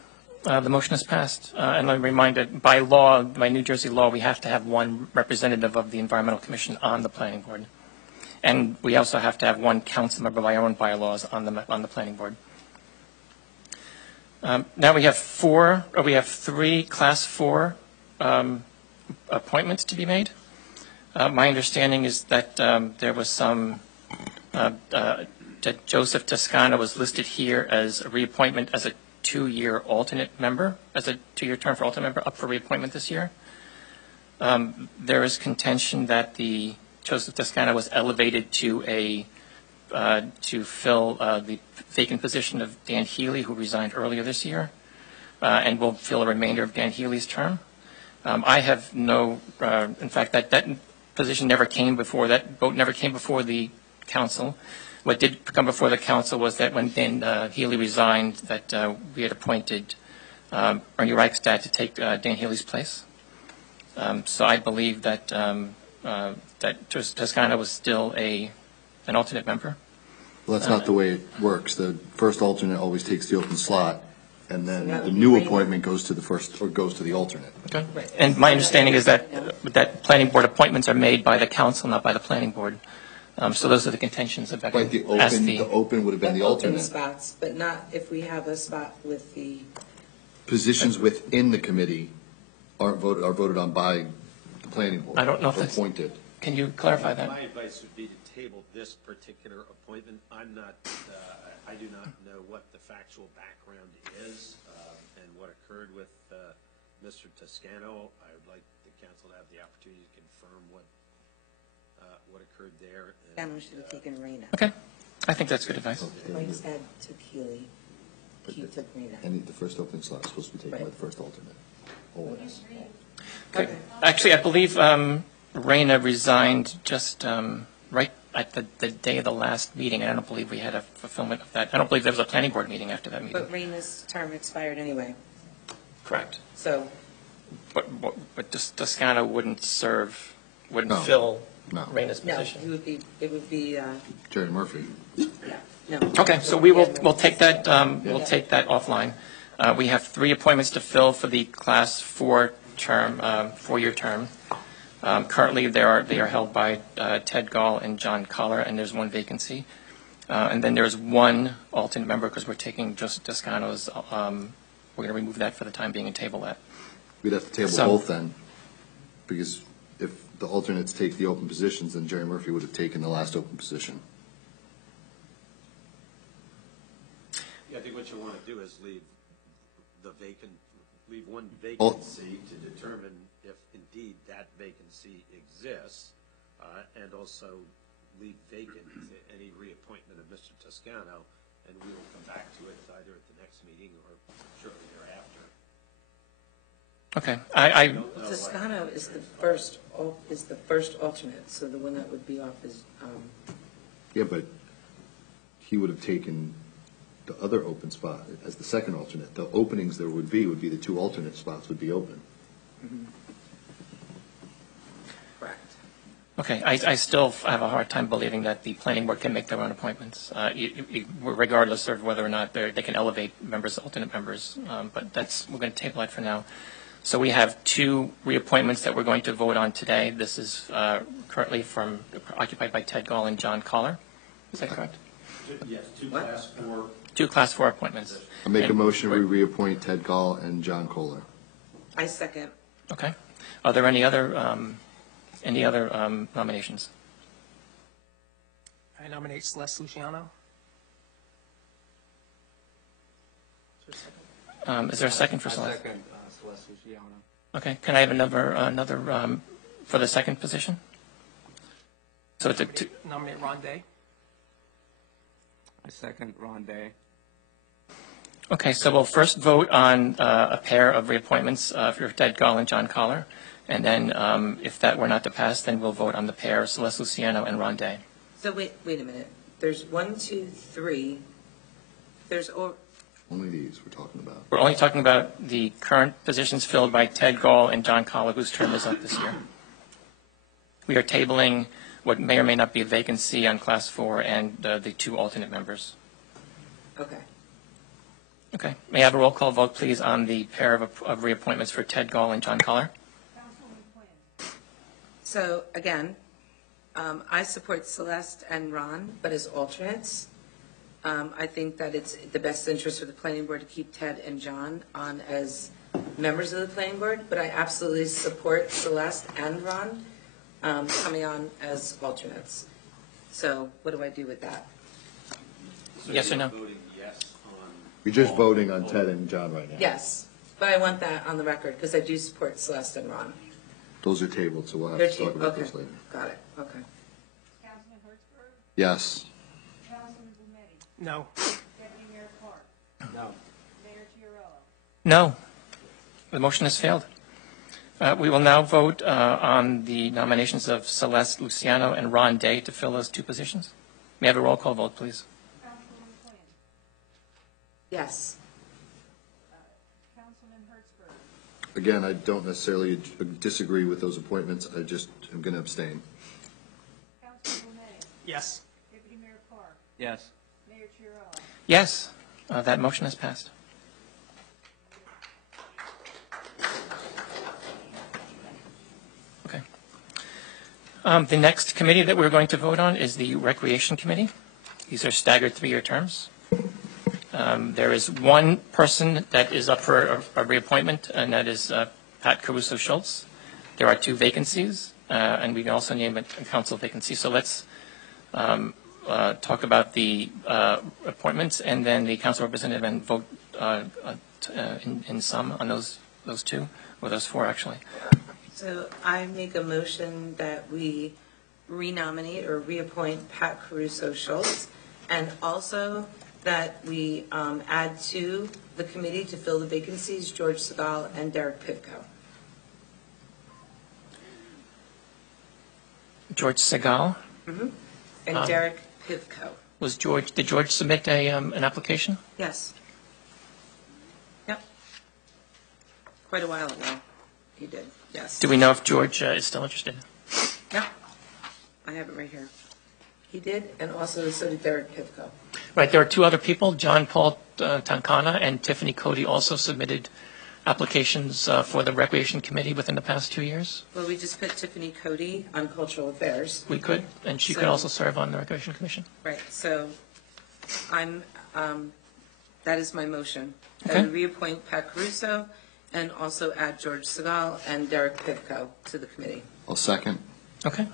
the motion is passed. And I'm reminded, by law, by New Jersey law, we have to have one representative of the Environmental Commission on the planning board. And we also have to have one council member by our own bylaws on the planning board. Now we have 3 Class 4 appointments to be made. My understanding is that there was some, that Joseph Toscano was listed here as a reappointment as a 2-year alternate member, as a 2-year term for alternate member, up for reappointment this year. There is contention that the Joseph Toscano was elevated to fill the vacant position of Dan Healy, who resigned earlier this year, and will fill the remainder of Dan Healy's term. I have in fact, that position never came before, that vote never came before the council. What did come before the council was that when Dan Healy resigned, that we had appointed Ernie Reichstad to take Dan Healy's place. So I believe that that Toscano was still an alternate member. Well, that's not the way it works. The first alternate always takes the open slot, and then the new appointment goes to the first, or goes to the alternate. Okay. And my understanding is that planning board appointments are made by the council, not by the planning board. So those are the contentions of Right, the open would have been the Open alternate. spots, but not if we have a spot with the. Positions within the committee are voted on by the planning board. I don't know if or that's- appointed. Can you clarify that? My advice would be to table this particular appointment. I do not know what the factual background is and what occurred with Mr. Toscano. I would like the council to have the opportunity to confirm what occurred there. Scanlon should have taken Raina. Okay, I think that's good advice. Mike said took Healy. He took Raina. And the first opening slot is supposed to be taken by the first alternate. Always. Okay. Actually, I believe Raina resigned just right at the day of the last meeting, and I don't believe we had a fulfillment of that. I don't believe there was a planning board meeting after that meeting. But Raina's term expired anyway, Correct. so But Toscano wouldn't No. fill No. Raina's no, position. it would be, Jerry Murphy. yeah, no. Okay, so we'll take that, we'll take that offline. We have 3 appointments to fill for the Class 4 term, 4-year term. Currently, they are held by Ted Gall and John Collar, and there's 1 vacancy. And then there's 1 alternate member, because we're taking just Toscano's, we're going to remove that for the time being and table that. We'd have to table So- both then, because if the alternates take the open positions, then Jerry Murphy would have taken the last open position. Yeah, I think what you want to do is leave one vacancy to determine if indeed that vacancy exists, and also leave vacant any reappointment of Mr. Toscano, and we will come back to it either at the next meeting or shortly thereafter. Okay, Toscano is the first alternate, so the one that would be off is, Yeah, but he would have taken the other open spot as the second alternate. The openings there would be the 2 alternate spots would be open. correct. Okay, I still have a hard time believing that the planning board can make their own appointments, regardless of whether or not they can elevate members, alternate members, but we're going to table that for now. So we have 2 reappointments that we're going to vote on today. This is currently occupied by Ted Gall and John Collar. Is that correct? Yes, 2 Class 4. 2 Class 4 appointments. I make a motion, we reappoint Ted Gall and John Kohler. I second. Okay. Are there any other nominations? I nominate Celeste Luciano. Is there a second for I Celeste? second Celeste Luciano. Okay, can I have another for the second position? So it's Nominate Ron Day. I second Ron Day. okay, so we'll first vote on a pair of reappointments for Ted Gall and John Collar, and then if that were not to pass, then we'll vote on the pair, Celeste Luciano and Ron Day. So wait a minute. There's 1, 2, 3. There's, Only these we're talking about. We're only talking about the current positions filled by Ted Gall and John Collar, whose term is up this year. We are tabling what may or may not be a vacancy on Class 4 and the 2 alternate members. okay. Okay. May I have a roll call vote, please, on the pair of reappointments for Ted Gall and John Collar? Councilwoman Quinn. So again, I support Celeste and Ron, but as alternates. I think that it's the best interest for the planning board to keep Ted and John on as members of the planning board, but I absolutely support Celeste and Ron coming on as alternates. So what do I do with that? Yes or no? Voting yes on. We're just voting on Ted and John right now. Yes, but I want that on the record because I do support Celeste and Ron. Those are tabled, so we'll have They're to talk about okay. those later. Got it, okay. Councilman Hertzberg. Yes. Councilman Blumetti. No. Deputy Mayor Clark. No. Mayor Chiarella. No. The motion has failed. We will now vote on the nominations of Celeste Luciano and Ron Day to fill those 2 positions. May I have a roll call vote, please? Councilwoman Quinn. Yes. Councilman Hertzberg. Again, I don't necessarily disagree with those appointments. I just am going to abstain. Councilman Blumetti. Yes. Deputy Mayor Clark. Yes. Mayor Chiarella. Yes. That motion has passed. Okay. The next committee that we're going to vote on is the Recreation Committee. These are staggered 3-year terms. There is 1 person that is up for a reappointment, and that is Pat Caruso Schultz. There are 2 vacancies, and we can also name a council vacancy. So let's talk about the appointments, and then the council representative, and vote in sum on those 2, or those 4, actually. So I make a motion that we renominate or reappoint Pat Caruso Schultz, and also that we add to the committee to fill the vacancies, George Segal and Derek Pivko. George Segal. And Derek Pivko. Did George submit an application? Yes. Yep. Quite a while ago, he did, yes. Do we know if George is still interested? Yep. I have it right here. He did, and also so did Derek Pivko. Right, there are two other people, John Paul Tancana and Tiffany Cody also submitted applications for the Recreation Committee within the past 2 years. Well, we just put Tiffany Cody on Cultural Affairs. We could, and she could So- also serve on the Recreation Commission. Right, so that is my motion. Okay. That we reappoint Pat Caruso and also add George Segal and Derek Pivko to the committee. I'll second. Okay.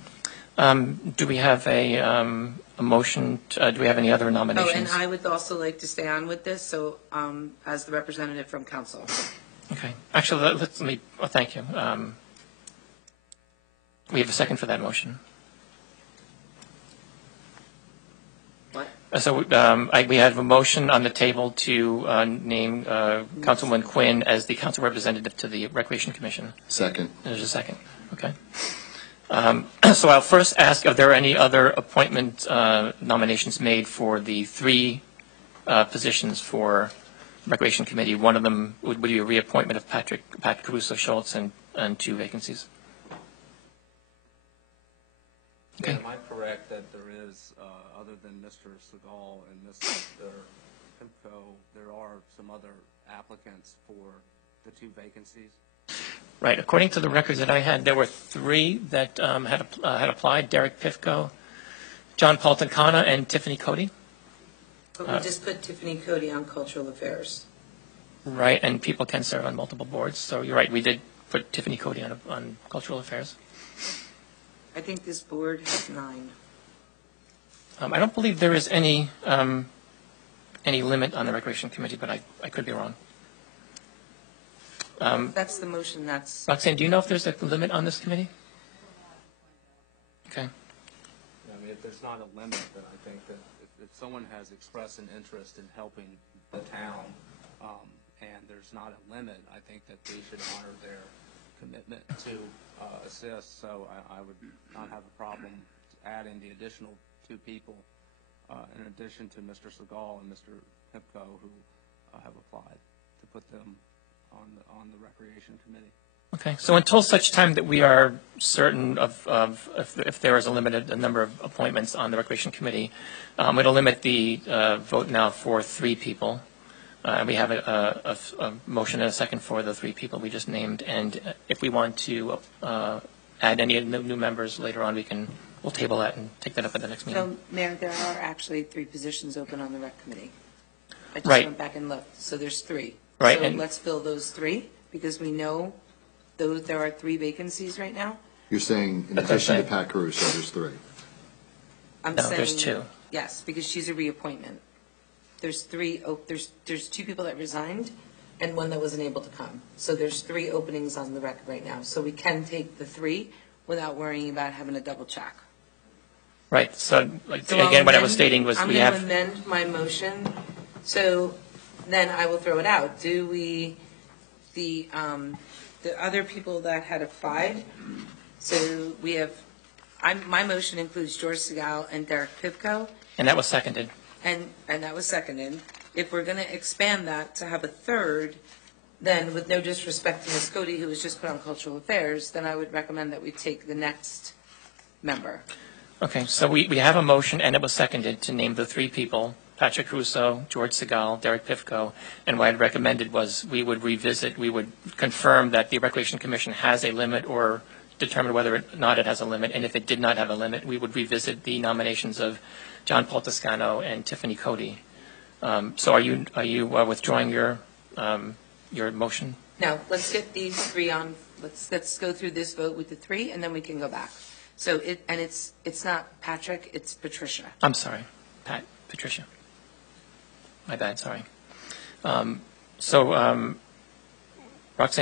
Do we have a motion? Do we have any other Oh, nominations? and I would also like to stay on with this, so as the representative from council. Okay. Actually, let me, thank you. We have a second for that motion. What? So we have a motion on the table to name Councilwoman Quinn as the council representative to the Recreation Commission. Second. There's a second. Okay. So I'll first ask, are there any other appointment nominations made for the three positions for Recreation Committee? One of them would be a reappointment of Pat Caruso Schultz and two vacancies. Okay. Am I correct that there is, other than Mr. Segal and Mr. Pimco, there are some other applicants for the two vacancies? Right. According to the records that I had, there were three that had applied: Derek Pivko, John Paul Tancana, and Tiffany Cody. But we just put Tiffany Cody on Cultural Affairs. Right, and people can serve on multiple boards. So you're right. We did put Tiffany Cody on Cultural Affairs. I think this board has 9. I don't believe there is any limit on the Recreation Committee, but I could be wrong. That's the motion, that's, Roxanne, do you know if there's a limit on this committee? Okay. I mean, if there's not a limit, then I think that if someone has expressed an interest in helping the town, and there's not a limit, I think that they should honor their commitment to assist. So I would not have a problem adding the additional 2 people, in addition to Mr. Segal and Mr. Pipko, who have applied, to put them on the Recreation Committee. Okay. So until such time that we are certain of if there is a limited number of appointments on the Recreation Committee, I'm going to limit the vote now for 3 people. We have a motion and a second for the 3 people we just named. And if we want to add any new members later on, we'll table that and take that up at the next meeting. so Mayor, there are actually 3 positions open on the rec committee. I just Right. went back and looked, so there's 3. Right, So and- let's fill those 3, because we know there are 3 vacancies right now. You're saying in That's what I'm addition to saying. Pat Caruso, there's 3. I'm No, saying. there's 2. Yes, because she's a reappointment. There's 3, there's 2 people that resigned and 1 that wasn't able to come. So there's 3 openings on the record right now. So we can take the 3 without worrying about having a double check. Right. So, So again, what I was I'll stating was I'm we going have. to amend my motion, so then I will throw it out. Do we, the other people that had applied, so we have, my motion includes George Segal and Derek Pivko, And that was seconded. and that was seconded. If we're going to expand that to have a third, then with no disrespect to Ms. Cody, who was just put on Cultural Affairs, then I would recommend that we take the next member. Okay, so we have a motion, and it was seconded to name the 3 people, Patrick Caruso, George Segal, Derek Pivko, and what I'd recommended was we would confirm that the Recreation Commission has a limit or determine whether or not it has a limit, and if it did not have a limit, we would revisit the nominations of John Paul Toscano and Tiffany Cody. So are you withdrawing your motion? Now, let's get these 3 on, let's go through this vote with the 3, and then we can go back. So it's not Patrick, it's Patricia. I'm sorry, Patricia. My bad, sorry. Roxanne,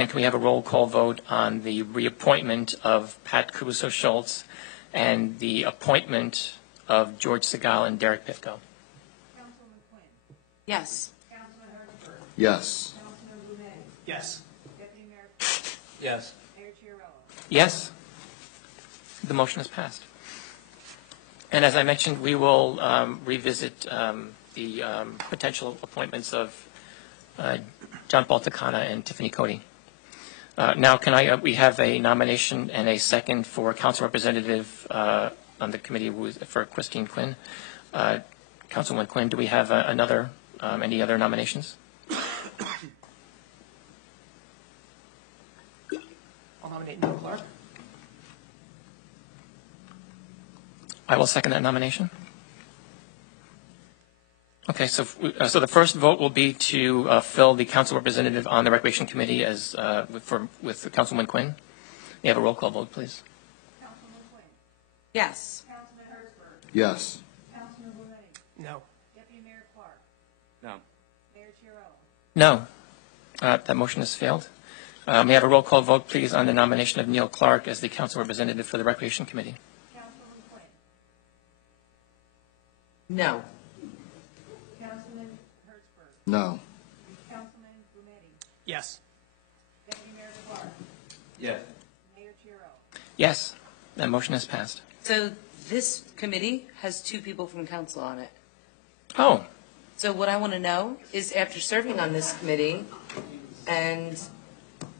can we have a roll call vote on the reappointment of Pat Caruso Schultz and the appointment of George Segal and Derek Pifko. Councilwoman Quinn. Yes. Councilman Hertzberg. Yes. Councilman Blumetti. Yes. Deputy Mayor Quinn. Yes. Mayor Chiarella. Yes. The motion is passed. And as I mentioned, we will revisit the potential appointments of John Balticana and Tiffany Cody. Now, we have a nomination and a second for council representative on the committee for Christine Quinn. Councilwoman Quinn, do we have any other nominations? I'll nominate Neil Clark. I will second that nomination. Okay, so the first vote will be to fill the council representative on the Recreation Committee as with Councilwoman Quinn. May I have a roll call vote, please? Councilman Quinn. Yes. Councilman Hertzberg. Yes. Councilman Blumetti. No. Deputy Mayor Clark. No. Mayor Chiarella. No. That motion has failed. May I have a roll call vote, please, on the nomination of Neil Clark as the council representative for the Recreation Committee? Councilman Quinn. No. Councilman Hertzberg. No. Councilman Blumetti. Yes. Deputy Mayor Clark. Yes. Mayor Chiarella. Yes. That motion has passed. So this committee has 2 people from council on it. Oh, So what I want to know is, after serving on this committee and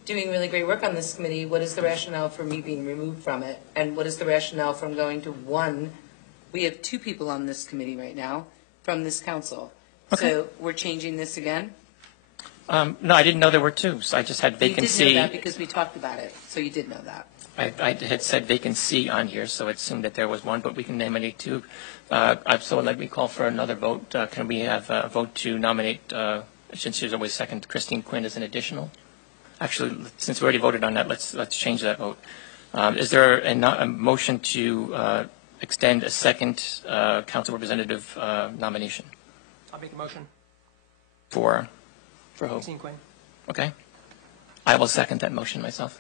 doing really great work on this committee, what is the rationale for me being removed from it? And what is the rationale from going to one? We have 2 people on this committee right now from this council. Okay. So we're changing this again? no, I didn't know there were 2. So I just had vacancy. You did know that because we talked about it, so you did know that. I had said vacancy on here, so it assumed that there was 1, but we can nominate 2. So let me call for another vote. Can we have a vote to nominate, since there's always second, Christine Quinn as an additional? Actually, since we already voted on that, let's change that vote. Is there a motion to extend a second council representative nomination I'll make a motion. for who? Christine Quinn. Okay. I will second that motion myself.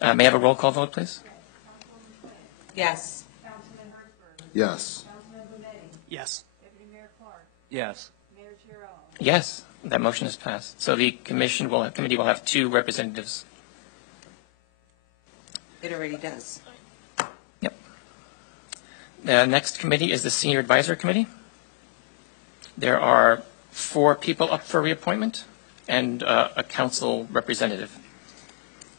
May I have a roll call vote, please? Councilwoman Quinn. Yes. Councilman Hertzberg. Yes. Councilman Blumetti. Yes. Deputy Mayor Clark. Yes. Mayor Chiarella. Yes, that motion is passed. So the committee will have 2 representatives. It already does. Yep. The next committee is the Senior Advisory Committee. There are 4 people up for reappointment and a council representative.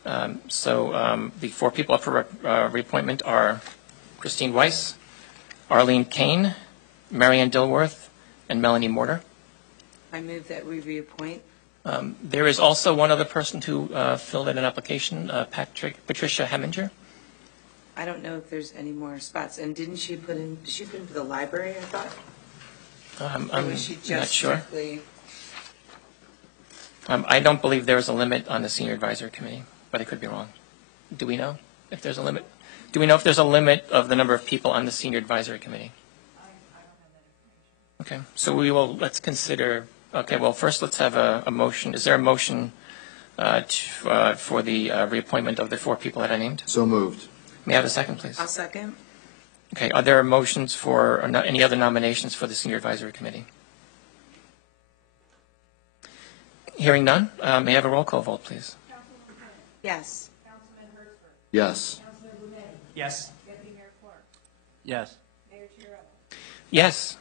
The 4 people up for reappointment are Christine Weiss, Arlene Kane, Marianne Dilworth, and Melanie Mortar. I move that we reappoint. There is also one other person who filled in an application, Patricia Heminger. I don't know if there's any more spots. And did she put in for the library, I thought? I'm Or was she not just sure. strictly? I don't believe there is a limit on the Senior Advisory Committee, but I could be wrong. Do we know if there's a limit? Do we know if there's a limit of the number of people on the Senior Advisory Committee? I don't have that information. Okay, so let's consider, okay, well, first let's have a motion. Is there a motion for the reappointment of the 4 people that I named? So moved. May I have a second, please? I'll second. Okay, are there motions for any other nominations for the Senior Advisory Committee? Hearing none, may I have a roll call vote, please? Councilwoman Quinn. Yes. Councilman Hertzberg. Yes. Councilman Blumetti. Yes. Deputy Mayor Clark. Yes. Mayor Chiarella. Yes,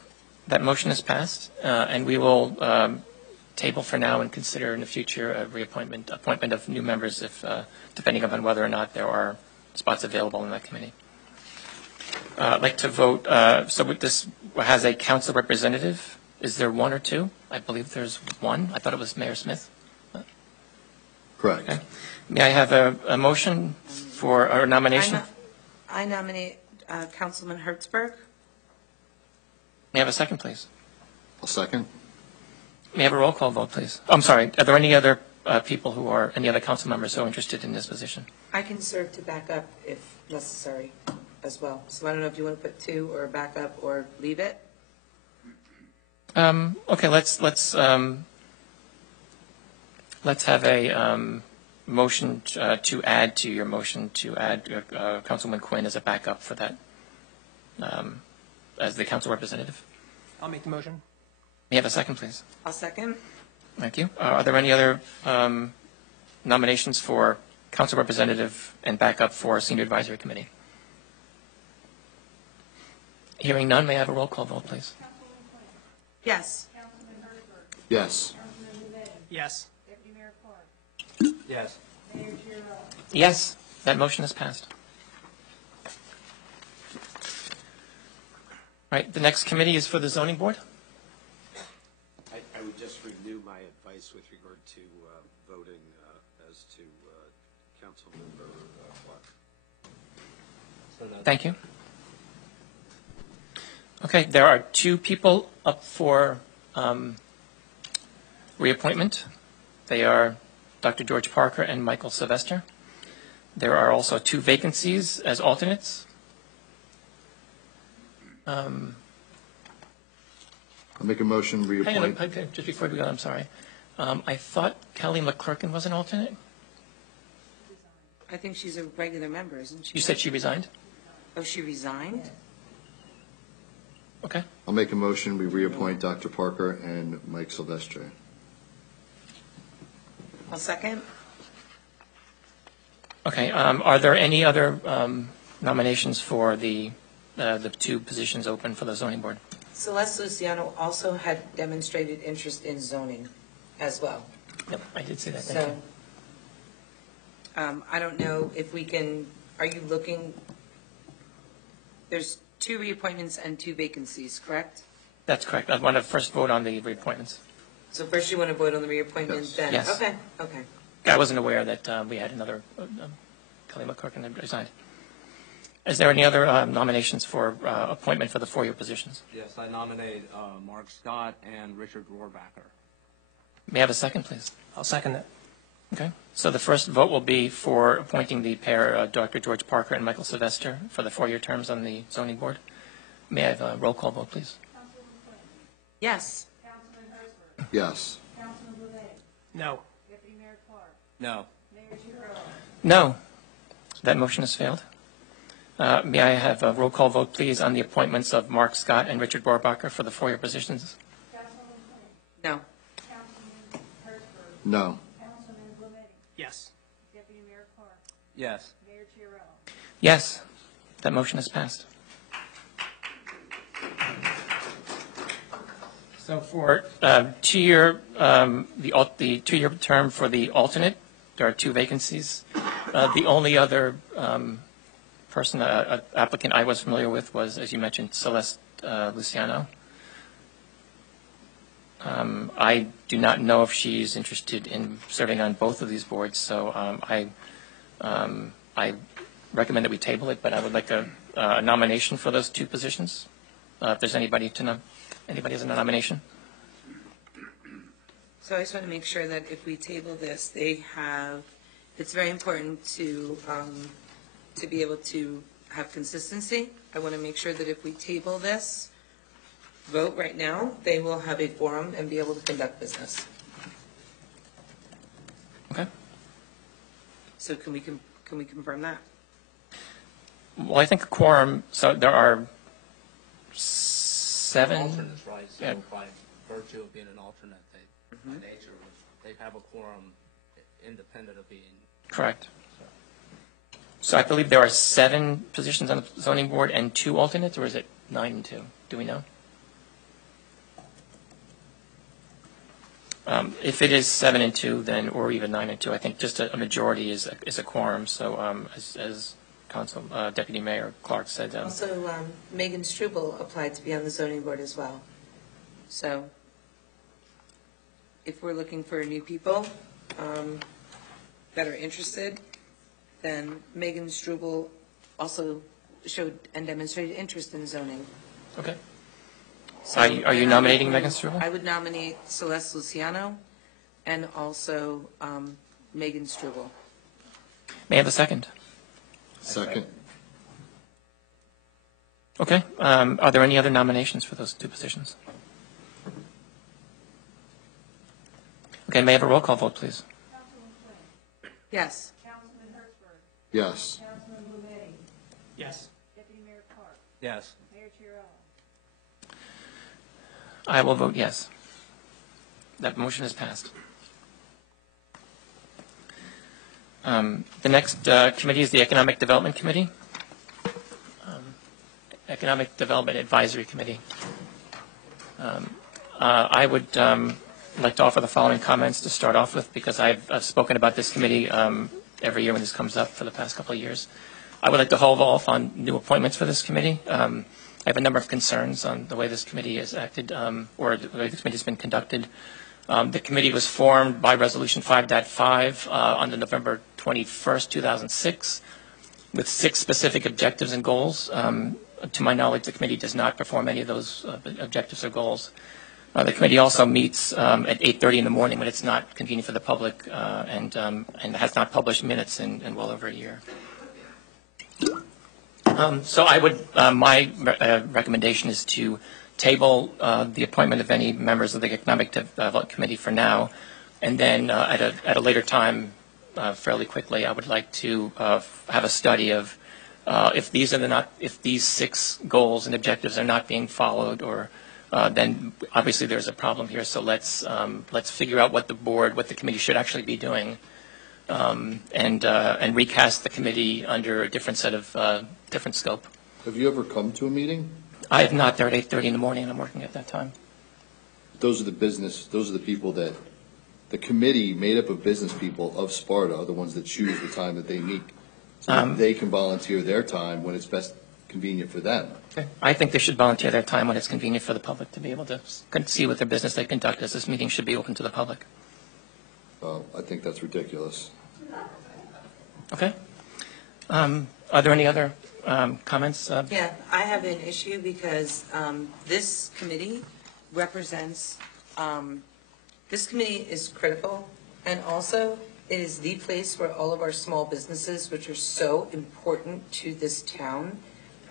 that motion is passed, and we will table for now and consider in the future appointment of new members if, depending upon whether or not there are spots available in that committee. I'd like to vote, so this has a council representative. Is there 1 or 2? I believe there's 1. I thought it was Mayor Smith. Correct. Okay. May I have a motion for a nomination? I nominate Councilman Hertzberg. May I have a second, please? I'll second. May I have a roll call vote, please? I'm sorry. Are there any other any other council members who are interested in this position? I can serve to back up if necessary as well. So I don't know if you want to put 2 or back up or leave it. Okay, let's have a motion to add to your motion to add Councilman Quinn as a backup for that as the council representative. I'll make the motion. May I have a second, please? I'll second. Thank you. Are there any other nominations for council representative and backup for senior advisory committee? Hearing none, may I have a roll call vote, please? Yes. Councilman Hertzberg. Yes. Councilman Devaney. Yes. Deputy Mayor Clark. Yes. Mayor Giroux. Yes, that motion is passed. Right, the next committee is for the zoning board. I would just renew my advice with regard to voting as to council member Clark. Thank you. Okay, there are two people up for reappointment. They are Dr. George Parker and Michael Sylvester. There are also two vacancies as alternates. I'll make a motion, Hang reappoint. on, just before we go, I'm sorry. I thought Kelly McClurkin was an alternate. I think she's a regular member, isn't she? You said she resigned? Oh, she resigned? Okay. I'll make a motion, we reappoint Dr. Parker and Mike Sylvester. I'll second. Okay, are there any other nominations for the two positions open for the zoning board? Celeste Luciano also had demonstrated interest in zoning as well. Yep, I did see that, thank you. So, I don't know if we can, are you looking, there's two reappointments and two vacancies, correct? That's correct. I want to first vote on the reappointments. So first you want to vote on the reappointment, Yes. then? Yes. Okay. I wasn't aware that we had another Kelly McClurkin had resigned. Is there any other nominations for appointment for the four-year positions? Yes, I nominate Mark Scott and Richard Rohrbacher. May I have a second, please? I'll second it. Okay. So the first vote will be for appointing the pair, Dr. George Parker and Michael Sylvester, for the four-year terms on the zoning board. May I have a roll call vote, please? Councilman Quinn. Yes. Councilman Hertzberg. Yes. Councilman Devaney. No. Deputy Mayor Clark. No. Mayor Giroux. No. That motion has failed. May I have a roll call vote, please, on the appointments of Mark Scott and Richard Rohrbacher for the four-year positions? Councilman Quinn. No. Councilman Hertzberg. No. Councilman Devaney. Yes. Deputy Mayor Clark. Yes. Mayor Giroux. Yes. That motion is passed. So for two-year, the two-year term for the alternate, there are two vacancies. The only other person, applicant I was familiar with was, as you mentioned, Celeste Luciano. I do not know if she's interested in serving on both of these boards, so I recommend that we table it, but I would like a nomination for those two positions. If there's anybody has a nomination? So I just want to make sure that if we table this, it's very important to be able to have consistency. I want to make sure that if we table this vote right now, they will have a forum and be able to conduct business. Okay. So can we confirm that? Well, I think a quorum, so there are 7. Alternates, right? So Yeah. by virtue of being an alternate, by nature, they have a quorum independent of being. Correct. So I believe there are 7 positions on the zoning board and 2 alternates, or is it 9 and 2? Do we know? If it is 7 and 2, then, or even 9 and 2, I think just a majority is a quorum. So as Council Deputy Mayor Clark said. Also, Megan Struble applied to be on the zoning board as well. So if we're looking for new people that are interested, then Megan Struble also showed and demonstrated interest in zoning. Okay. So- Are you and I would nominating move- Megan Struble? I would nominate Celeste Luciano and also Megan Struble. May I have a second? Second. Okay. Are there any other nominations for those 2 positions? Okay. May I have a roll call vote, please? Councilman Quinn. Yes. Councilman Hertzberg. Yes. Councilman Devaney. Yes. Deputy Mayor Clark. Yes. Mayor Chiarella. I will vote yes. That motion is passed. The next committee is the Economic Development Committee. Economic Development Advisory Committee. I would like to offer the following comments to start off with, because I've spoken about this committee every year when this comes up for the past couple of years. I would like to hold off on new appointments for this committee. I have a number of concerns on the way this committee has acted, or the way this committee has been conducted. The committee was formed by Resolution 5.5 on the November 21st, 2006, with 6 specific objectives and goals. To my knowledge, the committee does not perform any of those objectives or goals. The committee also meets at 8:30 in the morning when it's not convenient for the public, and has not published minutes in well over a year. So I would, my recommendation is to table the appointment of any members of the Economic Development Committee for now, and then at a later time, fairly quickly, I would like to have a study of if these 6 goals and objectives are not being followed, or then obviously there's a problem here. So let's figure out what the committee should actually be doing, and recast the committee under a different set of different scope. Have you ever come to a meeting? I have not. They're at 8:30 in the morning, and I'm working at that time. Those are the people that, the committee made up of business people of Sparta are the ones that choose the time that they meet. So that they can volunteer their time when it's best convenient for them. Okay. I think they should volunteer their time when it's convenient for the public to be able to see what their business they conduct, as this meeting should be open to the public. I think that's ridiculous. Okay. Are there any other comments? Yeah, I have an issue because this committee represents, this committee is critical, and also it is the place where all of our small businesses, which are so important to this town,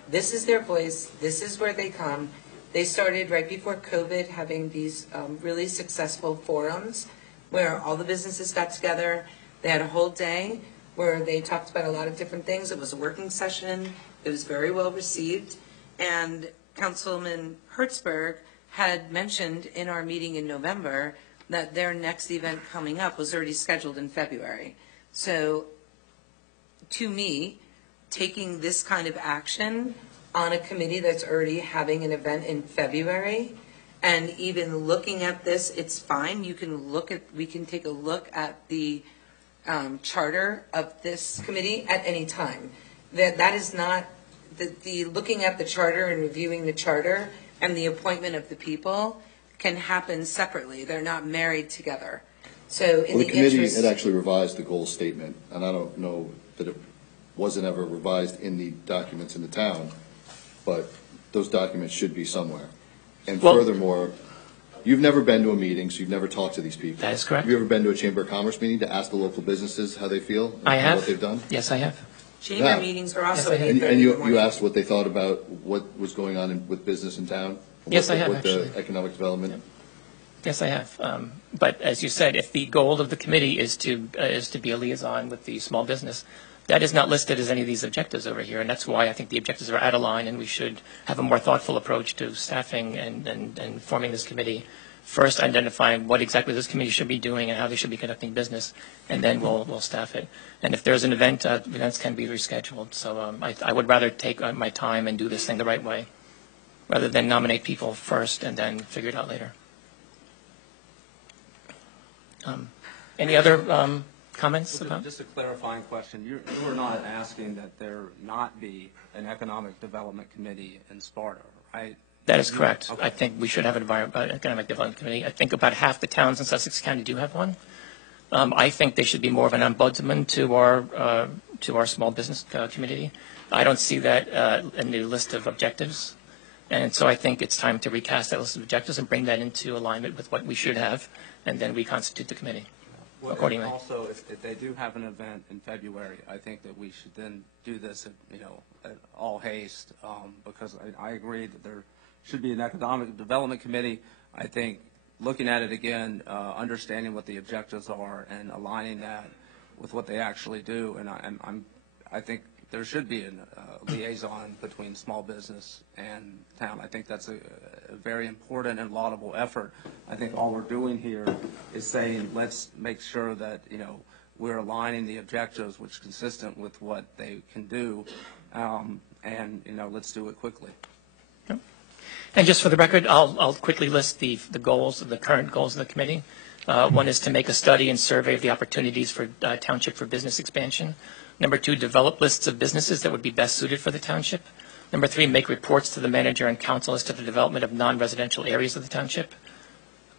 this is their voice, this is where they come. They started right before COVID having these really successful forums where all the businesses got together. They had a whole day where they talked about a lot of different things. It was a working session. It was very well received. And Councilman Hertzberg had mentioned in our meeting in November that their next event coming up was already scheduled in February. So to me, taking this kind of action on a committee that's already having an event in February, and even looking at this, it's fine. We can take a look at the charter of this committee at any time. That is not, the looking at the charter and reviewing the charter and the appointment of the people can happen separately. They're not married together. So in Well, the committee interest, had actually revised the goal statement, and I don't know that it wasn't ever revised in the documents in the town, but those documents should be somewhere. And Well- furthermore, you've never been to a meeting, so you've never talked to these people. That is correct. Have you ever been to a Chamber of Commerce meeting to ask the local businesses how they feel? I and have. what they've done? Yes, I have. chamber Yeah. meetings are also Yes, at I 8:30 have. And in the you morning. asked what they thought about what was going on with business in town? Yes, I have, With the actually. economic development? Yes, I have. But as you said, if the goal of the committee is to be a liaison with the small business, that is not listed as any of these objectives over here, and that's why I think the objectives are out of line, and we should have a more thoughtful approach to staffing and forming this committee. First, identifying what exactly this committee should be doing and how they should be conducting business, and then we'll staff it. And if there's an event, events can be rescheduled. So I would rather take my time and do this thing the right way, rather than nominate people first and then figure it out later. Any other comments about? Just a clarifying question. You were not asking that there not be an economic development committee in Sparta, right? That is correct. Okay. I think we should have an economic development committee. I think about half the towns in Sussex County do have one. I think they should be more of an ombudsman to our small business community. I don't see that in the list of objectives. And so I think it's time to recast that list of objectives and bring that into alignment with what we should have, and then reconstitute the committee Well, accordingly. Also, if they do have an event in February, I think that we should then do this at all haste, because I agree that there should be an economic development committee. I think looking at it again, understanding what the objectives are and aligning that with what they actually do, and I think there should be a liaison between small business and town. I think that's a very important and laudable effort. I think all we're doing here is saying, let's make sure that, we're aligning the objectives which is consistent with what they can do, and, let's do it quickly. And just for the record, I'll quickly list the goals, the current goals of the committee. One is to make a study and survey of the opportunities for township for business expansion. Number 2, develop lists of businesses that would be best suited for the township. Number 3, make reports to the manager and council as to the development of non-residential areas of the township.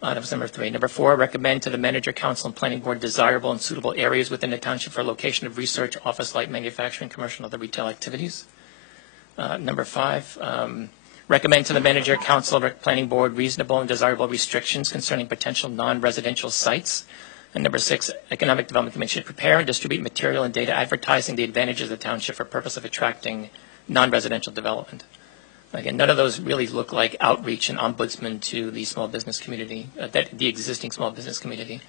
That was number 3. Number 4, recommend to the manager, council, and planning board desirable and suitable areas within the township for location of research, office, light manufacturing, commercial, and other retail activities. Number 5, recommend to the manager, council, or planning board reasonable and desirable restrictions concerning potential non-residential sites. And number 6, Economic Development Committee should prepare and distribute material and data advertising the advantages of the township for purpose of attracting non-residential development. Again, none of those really look like outreach and ombudsman to the small business community, the existing small business community.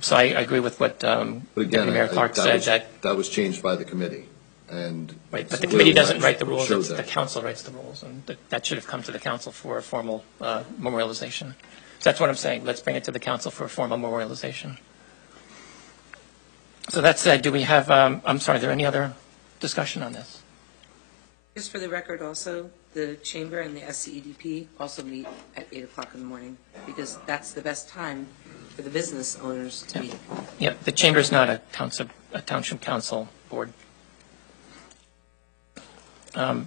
So I agree with what Deputy Mayor Clark said. That was changed by the committee. And right, but the committee doesn't write the rules, it's the council writes the rules, and that should have come to the council for a formal memorialization. So that's what I'm saying, let's bring it to the council for a formal memorialization. So that said, do we have, I'm sorry, is there any other discussion on this? Just for the record also, the chamber and the SCEDP also meet at 8 o'clock in the morning, because that's the best time for the business owners to meet. Yeah, the chamber is not a township council board.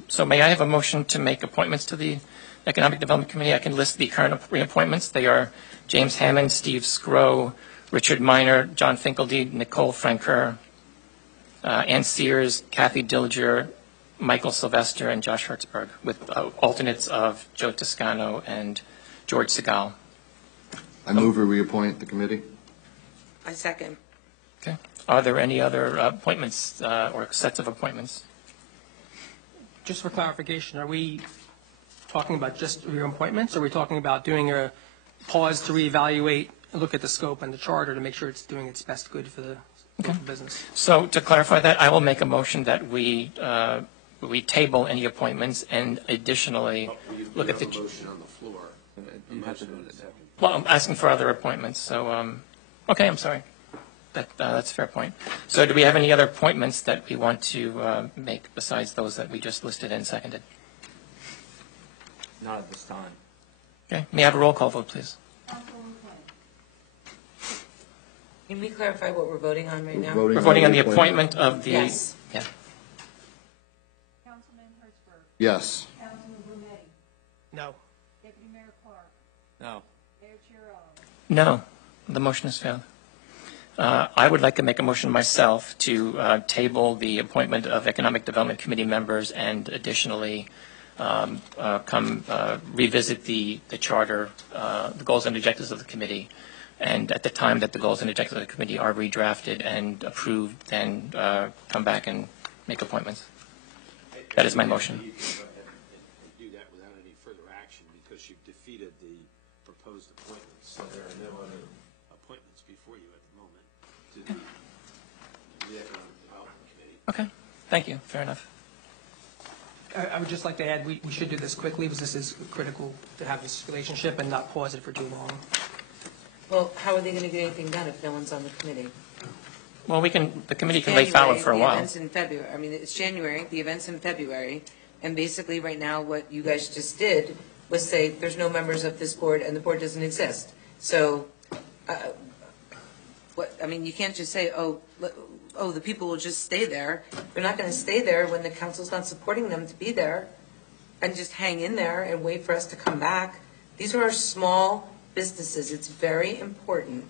So may I have a motion to make appointments to the Economic Development Committee? I can list the current reappointments. They are James Hammond, Steve Scrow, Richard Miner, John Finkeldeed, Nicole Franker, Ann Sears, Kathy Dilger, Michael Sylvester, and Josh Hertzberg, with alternates of Joe Toscano and George Segal. I move we reappoint the committee. I second. Okay. Are there any other appointments or sets of appointments? Just for clarification, are we talking about just reappointments, or are we talking about doing a pause to reevaluate, look at the scope and the charter to make sure it's doing its best good for the business? So to clarify that, I will make a motion that we table any appointments and additionally look at the. Motion on the floor. You have to do it. Well, I'm asking for other appointments. So, okay, I'm sorry. That's a fair point. So do we have any other appointments that we want to make besides those that we just listed and seconded? Not at this time. Okay. May I have a roll call vote, please? Can we clarify what we're voting on right now? We're voting on the appointment of the. Yes. Yeah. Councilman Hertzberg. Yes. Councilman Brunetti. No. Deputy Mayor Clark. No. Mayor Chiarella. No. The motion has failed. I would like to make a motion myself to table the appointment of Economic Development Committee members and additionally revisit the charter, the goals and objectives of the committee. And at the time that the goals and objectives of the committee are redrafted and approved, then come back and make appointments. That is my motion. You can go ahead and do that without any further action because you've defeated the proposed appointments. So there are no other appointments before you at the moment to the Economic Development Committee. Okay. Thank you. Fair enough. I would just like to add, we should do this quickly because this is critical to have this relationship and not pause it for too long. Well, how are they going to get anything done if no one's on the committee? Well, the committee can lay fallow for a The while. event's in February. I mean, it's January, the event's in February, and basically right now what you guys just did was say there's no members of this board and the board doesn't exist. So, you can't just say, the people will just stay there. They're not going to stay there when the council's not supporting them to be there and just hang in there and wait for us to come back. These are our small businesses. It's very important.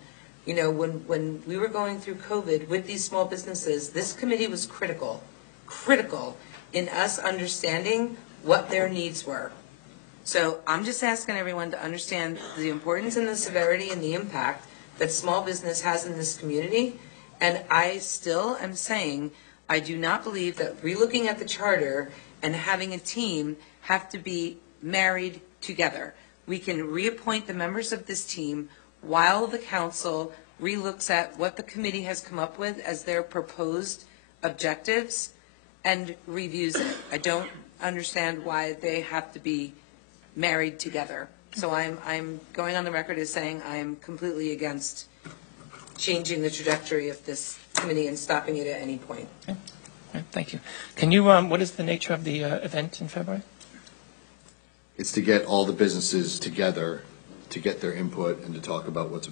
You know, when we were going through COVID with these small businesses, this committee was critical in us understanding what their needs were. So I'm just asking everyone to understand the importance and the severity and the impact that small business has in this community. And I still am saying, I do not believe that relooking at the charter and having a team have to be married together. We can reappoint the members of this team while the council relooks at what the committee has come up with as their proposed objectives and reviews it. I don't understand why they have to be married together. So I'm going on the record as saying I'm completely against changing the trajectory of this committee and stopping it at any point. Okay. All right, thank you. Can you, what is the nature of the event in February? It's to get all the businesses together to get their input and to talk about what's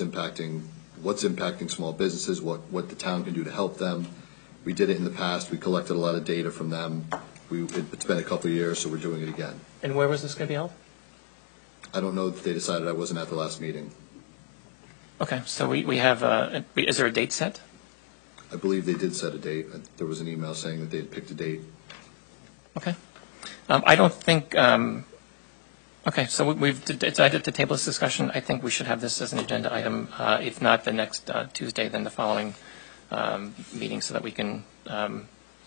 impacting small businesses, what the town can do to help them. We did it in the past. We collected a lot of data from them. It's been a couple of years, so we're doing it again. And where was this going to be held? I don't know if they decided. I wasn't at the last meeting. Okay, so we have, is there a date set? I believe they did set a date. There was an email saying that they had picked a date. Okay. I don't think, okay, so we've decided to table this discussion. I think we should have this as an agenda item, if not the next Tuesday, then the following meeting, so that we can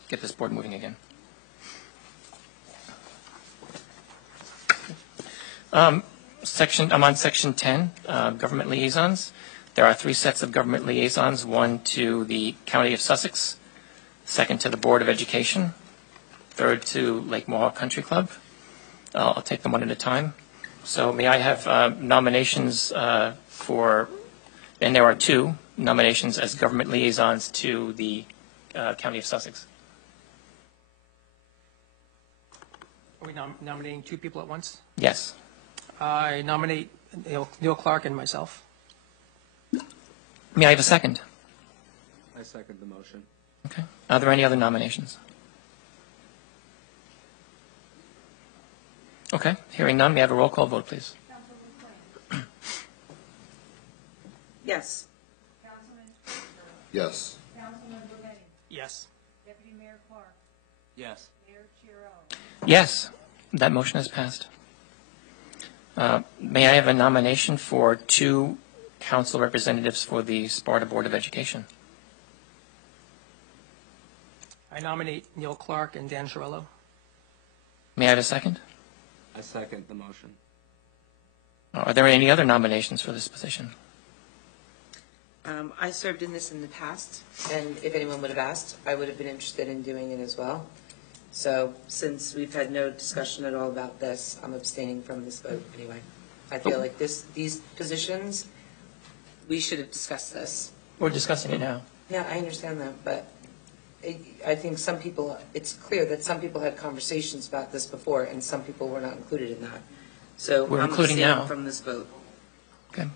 get this board moving again. I'm on section 10, government liaisons. There are 3 sets of government liaisons, one to the County of Sussex, second to the Board of Education, third to Lake Mohawk Country Club. I'll take them one at a time. So may I have nominations for, and there are 2 nominations as government liaisons to the County of Sussex. Are we nominating 2 people at once? Yes. I nominate Neil Clark and myself. May I have a second? I second the motion. Okay. Are there any other nominations? Okay. Hearing none, may I have a roll call vote, please? Councilman Quinn. Yes. Councilman, Yes. Councilman Rometti. Yes. Deputy Mayor Clark. Yes. Mayor Chiarella. Yes. That motion is passed. May I have a nomination for 2 council representatives for the Sparta Board of Education? I nominate Neil Clark and Dan Chiarello. May I have a second? I second the motion. Are there any other nominations for this position? I served in this in the past, and if anyone would have asked, I would have been interested in doing it as well. So since we've had no discussion at all about this, I'm abstaining from this vote anyway. I feel like these positions, we should have discussed this. We're discussing it now. Yeah, I understand that, but I think some people, it's clear that some people had conversations about this before, and some people were not included in that. So We're I'm including abstaining now. from this vote. Okay.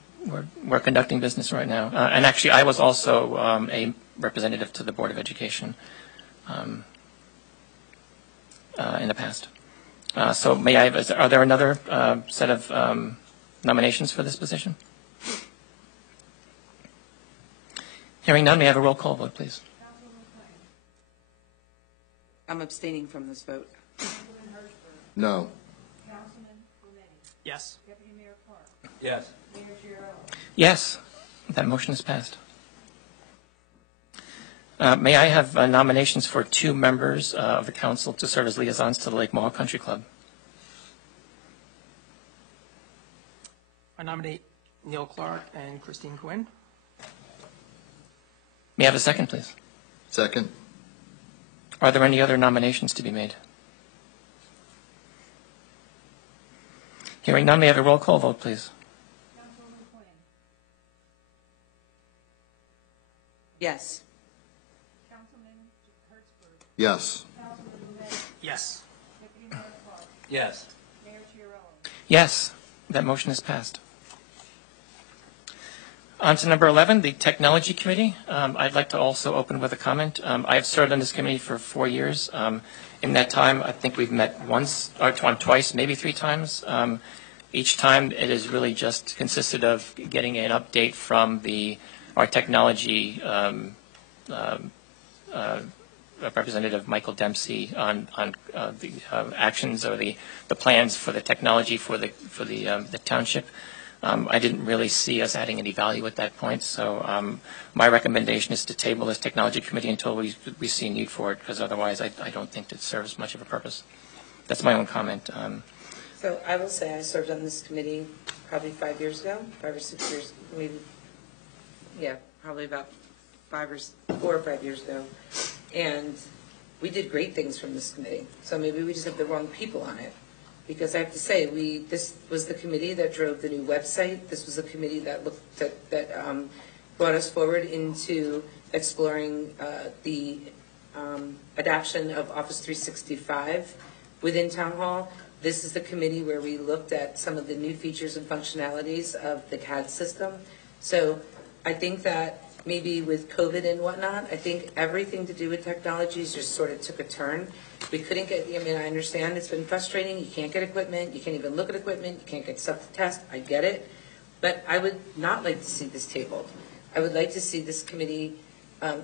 We're conducting business right now. And actually, I was also a representative to the Board of Education in the past. So may I have, are there another set of nominations for this position? Hearing none, may I have a roll call vote, please? Councilman Quinn. I'm abstaining from this vote. Councilman Hirschberg. No. Councilman Rometti. Yes. Deputy Mayor Clark. Yes. Mayor Chiarella. Yes, that motion is passed. May I have nominations for 2 members of the council to serve as liaisons to the Lake Mohawk Country Club? I nominate Neil Clark and Christine Quinn. May I have a second, please? Second. Are there any other nominations to be made? Hearing none, may I have a roll call vote, please? Councilman Quinn. Yes. Councilman Hirschberg. Yes. Councilman Rometti. Yes. Deputy Mayor Clark. Yes. Mayor Chiarella. Yes, that motion is passed. On to number 11, the Technology Committee. I'd like to also open with a comment. I have served on this committee for 4 years. In that time, I think we've met once or twice, maybe 3 times. Each time, it has really just consisted of getting an update from our technology Representative Michael Dempsey on the actions or the plans for the technology for the township. I didn't really see us adding any value at that point, so my recommendation is to table this technology committee until we see a need for it, because otherwise I don't think it serves much of a purpose. That's my own comment. So I will say I served on this committee probably 5 years ago, 5 or 6 years, maybe, yeah, probably about 4 or 5 years ago. And we did great things from this committee. So maybe we just have the wrong people on it. Because I have to say, this was the committee that drove the new website. This was a committee that brought us forward into exploring the adoption of Office 365 within Town Hall. This is the committee where we looked at some of the new features and functionalities of the CAD system. So I think that maybe with COVID and whatnot, I think everything to do with technologies just sort of took a turn. We couldn't get, I mean, I understand it's been frustrating. You can't get equipment. You can't even look at equipment. You can't get stuff to test. I get it. But I would not like to see this tabled. I would like to see this committee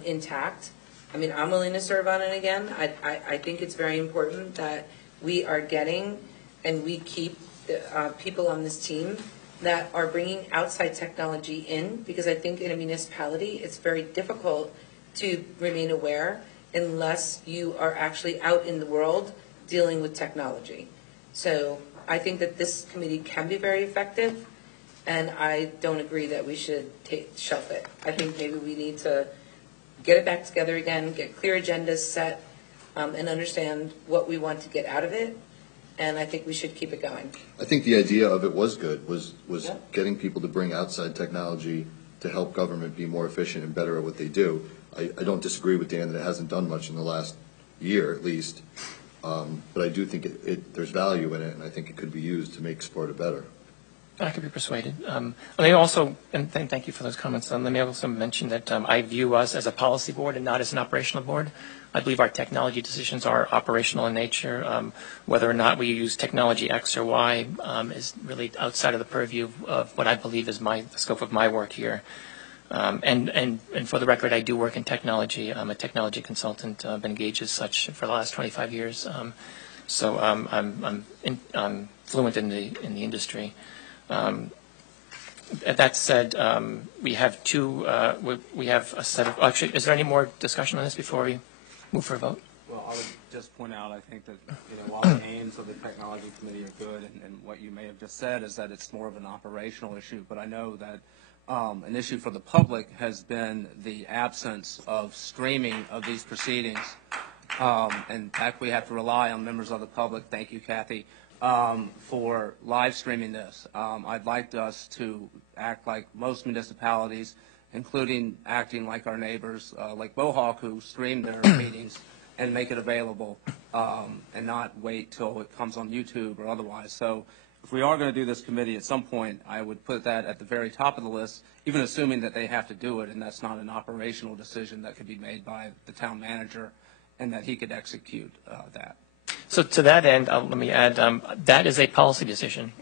intact. I mean, I'm willing to serve on it again. I think it's very important that we are getting and we keep the, people on this team that are bringing outside technology in, because I think in a municipality, it's very difficult to remain aware unless you are actually out in the world dealing with technology. So I think that this committee can be very effective, and I don't agree that we should shelf it. I think maybe we need to get it back together again, get clear agendas set, and understand what we want to get out of it. And I think we should keep it going. I think the idea of it was good, was Yeah. getting people to bring outside technology to help government be more efficient and better at what they do. I don't disagree with Dan that it hasn't done much in the last year at least, but I do think there's value in it, and I think it could be used to make Sparta better. I could be persuaded. Let me also, and thank you for those comments. Let me also mention that I view us as a policy board and not as an operational board. I believe our technology decisions are operational in nature. Whether or not we use technology X or Y is really outside of the purview of what I believe is the scope of my work here. And for the record, I do work in technology. I'm a technology consultant. I've been engaged as such for the last 25 years. So I'm fluent in the industry. That said, we have we have a set of, actually, is there any more discussion on this before we move for a vote? Well, I would just point out, I think that, while the aims of the technology committee are good, and what you may have just said is that it's more of an operational issue, but I know that an issue for the public has been the absence of streaming of these proceedings. In fact, we have to rely on members of the public, thank you, Kathy, for live streaming this. I'd like us to act like most municipalities, including acting like our neighbors, like Mohawk, who stream their meetings and make it available, and not wait till it comes on YouTube or otherwise. So if we are going to do this committee at some point, I would put that at the very top of the list, even assuming that they have to do it, and that's not an operational decision that could be made by the town manager, and that he could execute that. So to that end, let me add, that is a policy decision.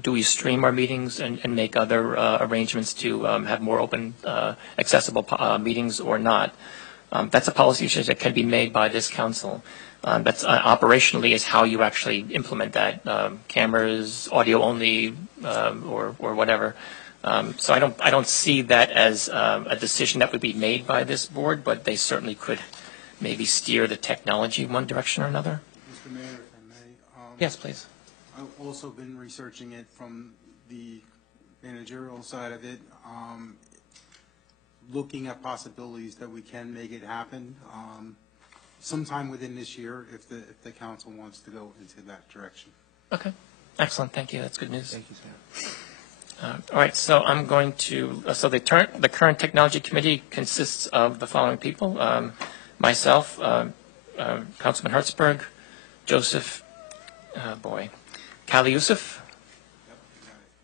Do we stream our meetings and make other arrangements to have more open, accessible meetings or not? That's a policy decision that can be made by this council. That's operationally is how you actually implement that. Cameras, audio only, or whatever. So I don't see that as a decision that would be made by this board, but they certainly could maybe steer the technology one direction or another. Mr. Mayor, if I may. Yes, please. I've also been researching it from the managerial side of it, looking at possibilities that we can make it happen sometime within this year if the council wants to go into that direction. Okay. Excellent. Thank you. That's good news. Thank you, Sam. All right. So I'm going to, so the current technology committee consists of the following people. Myself, Councilman Hertzberg, Joseph, Kali Youssef.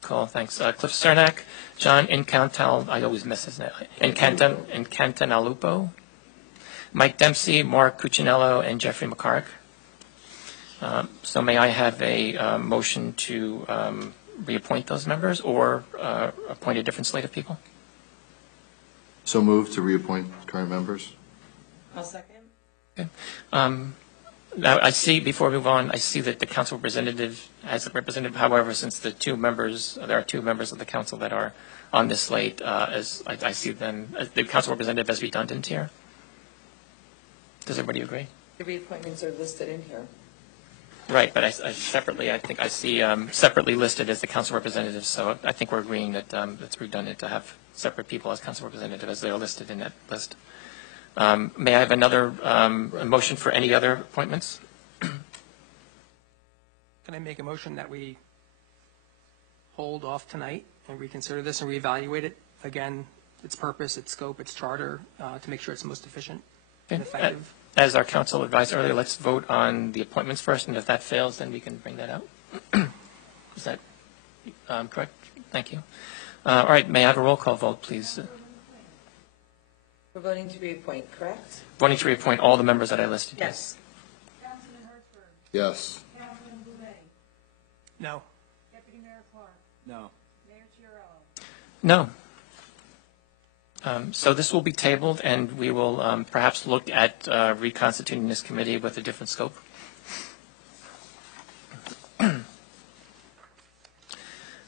Cool, thanks. Cliff Cernak, John Incantal, I always miss his name, Incantanalupo, Mike Dempsey, Mark Cuccinello, and Jeffrey McCarrick. So may I have a motion to reappoint those members or appoint a different slate of people? So moved to reappoint current members. I'll second. Okay. Now, I see, before we move on, I see that the council representative has a representative. However, since there are two members of the council that are on this slate, as I see them, the council representative as redundant here. Does everybody agree? The reappointments are listed in here. Right, but I separately, I think I see separately listed as the council representative. So I think we're agreeing that it's redundant to have separate people as council representative as they are listed in that list. May I have another a motion for any other appointments? Can I make a motion that we hold off tonight and reconsider this and reevaluate it? Again, its purpose, its scope, its charter, to make sure it's most efficient and effective. As our council advised earlier, let's vote on the appointments first, and if that fails, then we can bring that out. Is that correct? Thank you. All right, may I have a roll call vote, please? We're voting to reappoint, correct? Voting to reappoint all the members that I listed. Yes. Councilman Hertzberg. Yes. Councilman Blumet. No. Deputy Mayor Clark. No. Mayor Chiarello. No. So this will be tabled, and we will perhaps look at reconstituting this committee with a different scope.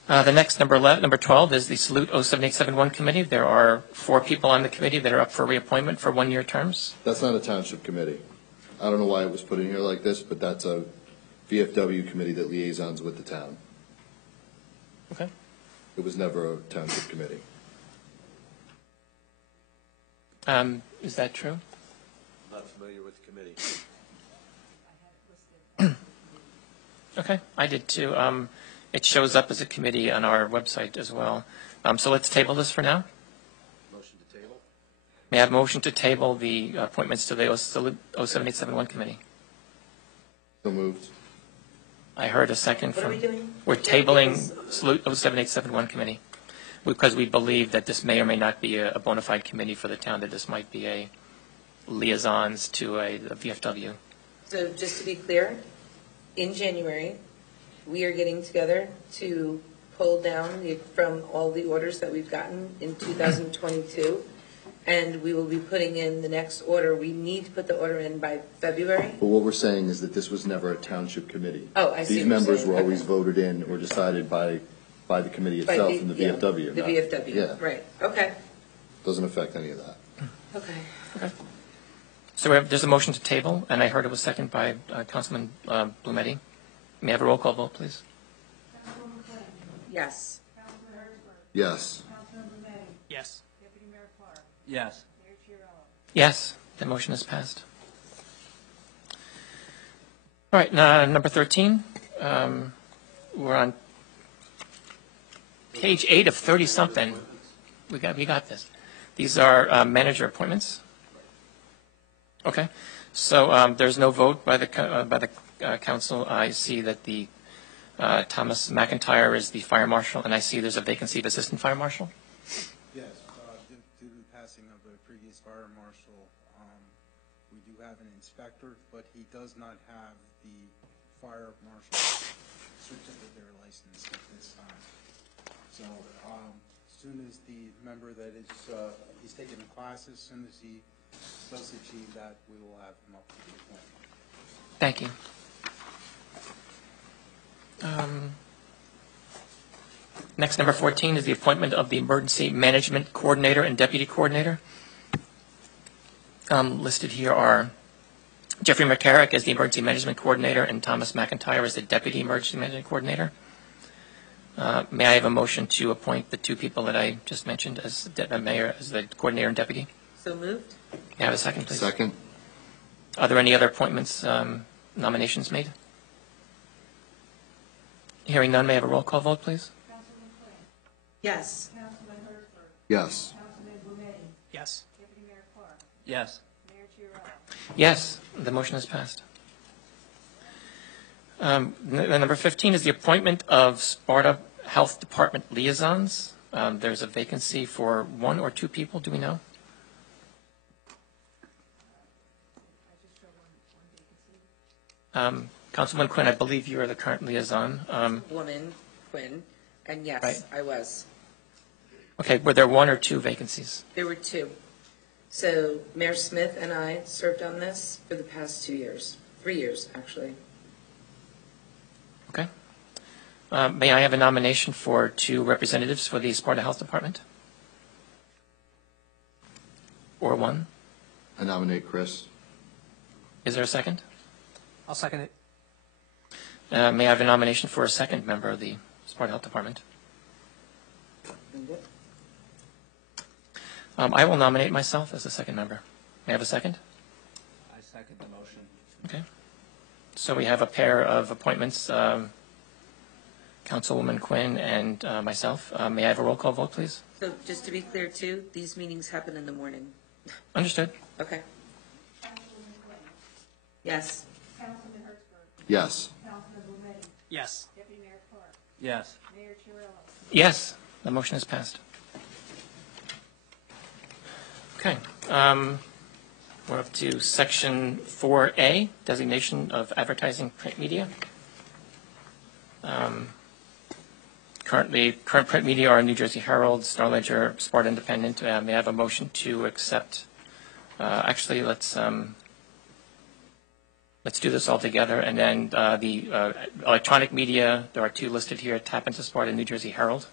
The next, number 12, is the Salute 07871 Committee. There are 4 people on the committee that are up for reappointment for 1-year terms. That's not a township committee. I don't know why it was put in here like this, but that's a VFW committee that liaisons with the town. Okay. It was never a township committee. Is that true? I'm not familiar with the committee. Okay, I did too. It shows up as a committee on our website as well. So let's table this for now. Motion to table? May I have a motion to table the appointments to the 07871 Committee? So moved. I heard a second What from... are we doing? We're tabling Salute 07871 Committee because we believe that this may or may not be a bona fide committee for the town, that this might be a liaisons to a VFW. So just to be clear, in January, we are getting together to pull down from all the orders that we've gotten in 2022, and we will be putting in the next order. We need to put the order in by February. But what we're saying is that this was never a township committee. Oh, I see These what you're members saying. were always Okay. voted in or decided by the committee By itself and the yeah, VFW. The not- VFW, Yeah, right, okay, doesn't affect any of that. okay. So there's a motion to table, and I heard it was seconded by Councilman Blumetti. May I have a roll call vote, please? Councilwoman Quinn. Yes. Councilman Hertzberg. Yes. Councilman Blumet. Yes. Deputy Mayor Clark. Yes. Mayor Chiarello. Yes, the motion is passed. All right, now, number 13. We're on page 8 of 30-something. We got this. These are manager appointments. Okay, so there's no vote by the council. I see that the Thomas McIntyre is the fire marshal, and I see there's a vacancy of assistant fire marshal. Yes, due to the passing of the previous fire marshal, we do have an inspector, but he does not have the fire marshal certificate or license at this time. So as soon as the member that is, he's taking the classes, as soon as he does achieve that, we will have him up for the appointment. Thank you. Next, number 14 is the appointment of the emergency management coordinator and deputy coordinator. Listed here are Jeffrey McCarrick as the emergency management coordinator and Thomas McIntyre as the deputy emergency management coordinator. May I have a motion to appoint the 2 people that I just mentioned as mayor, as the coordinator and deputy? So moved? May I have a second, please? Second? Are there any other appointments, nominations made? Hearing none, may I have a roll call vote, please? Councilwoman Quinn. Yes. Councilman Hertzberg. Yes. Councilman Blumet. Yes. Deputy Mayor Clark. Yes. Mayor Chiarello. Yes, the motion is passed. Number 15 is the appointment of Sparta Health Department liaisons. There's a vacancy for 1 or 2 people. Do we know? Councilman Quinn, I believe you are the current liaison. Woman, Quinn, and yes, Right. I was. Okay, were there 1 or 2 vacancies? There were 2. So Mayor Smith and I served on this for the past 2 years, 3 years, actually. Okay. May I have a nomination for 2 representatives for the Sparta Health Department? Or 1? I nominate Chris. Is there a second? I'll second it. May I have a nomination for a second member of the Sparta Health Department? I will nominate myself as a second member. May I have a second? I second the motion. Okay. So we have a pair of appointments, Councilwoman Quinn and myself. May I have a roll call vote, please? So just to be clear too, these meetings happen in the morning. Understood. Okay. Councilwoman Quinn. Yes. Councilman Hertzberg. Yes. Councilman Blumenauer. Yes. Deputy Mayor Clark. Yes. Mayor Chiarello. Yes, the motion is passed. Okay. We're up to Section 4A, Designation of Advertising Print Media. Current print media are New Jersey Herald, Star Ledger, Sparta Independent. May I have a motion to accept? Actually, let's do this all together. And then the electronic media, there are two listed here, Tap into Sparta, New Jersey Herald.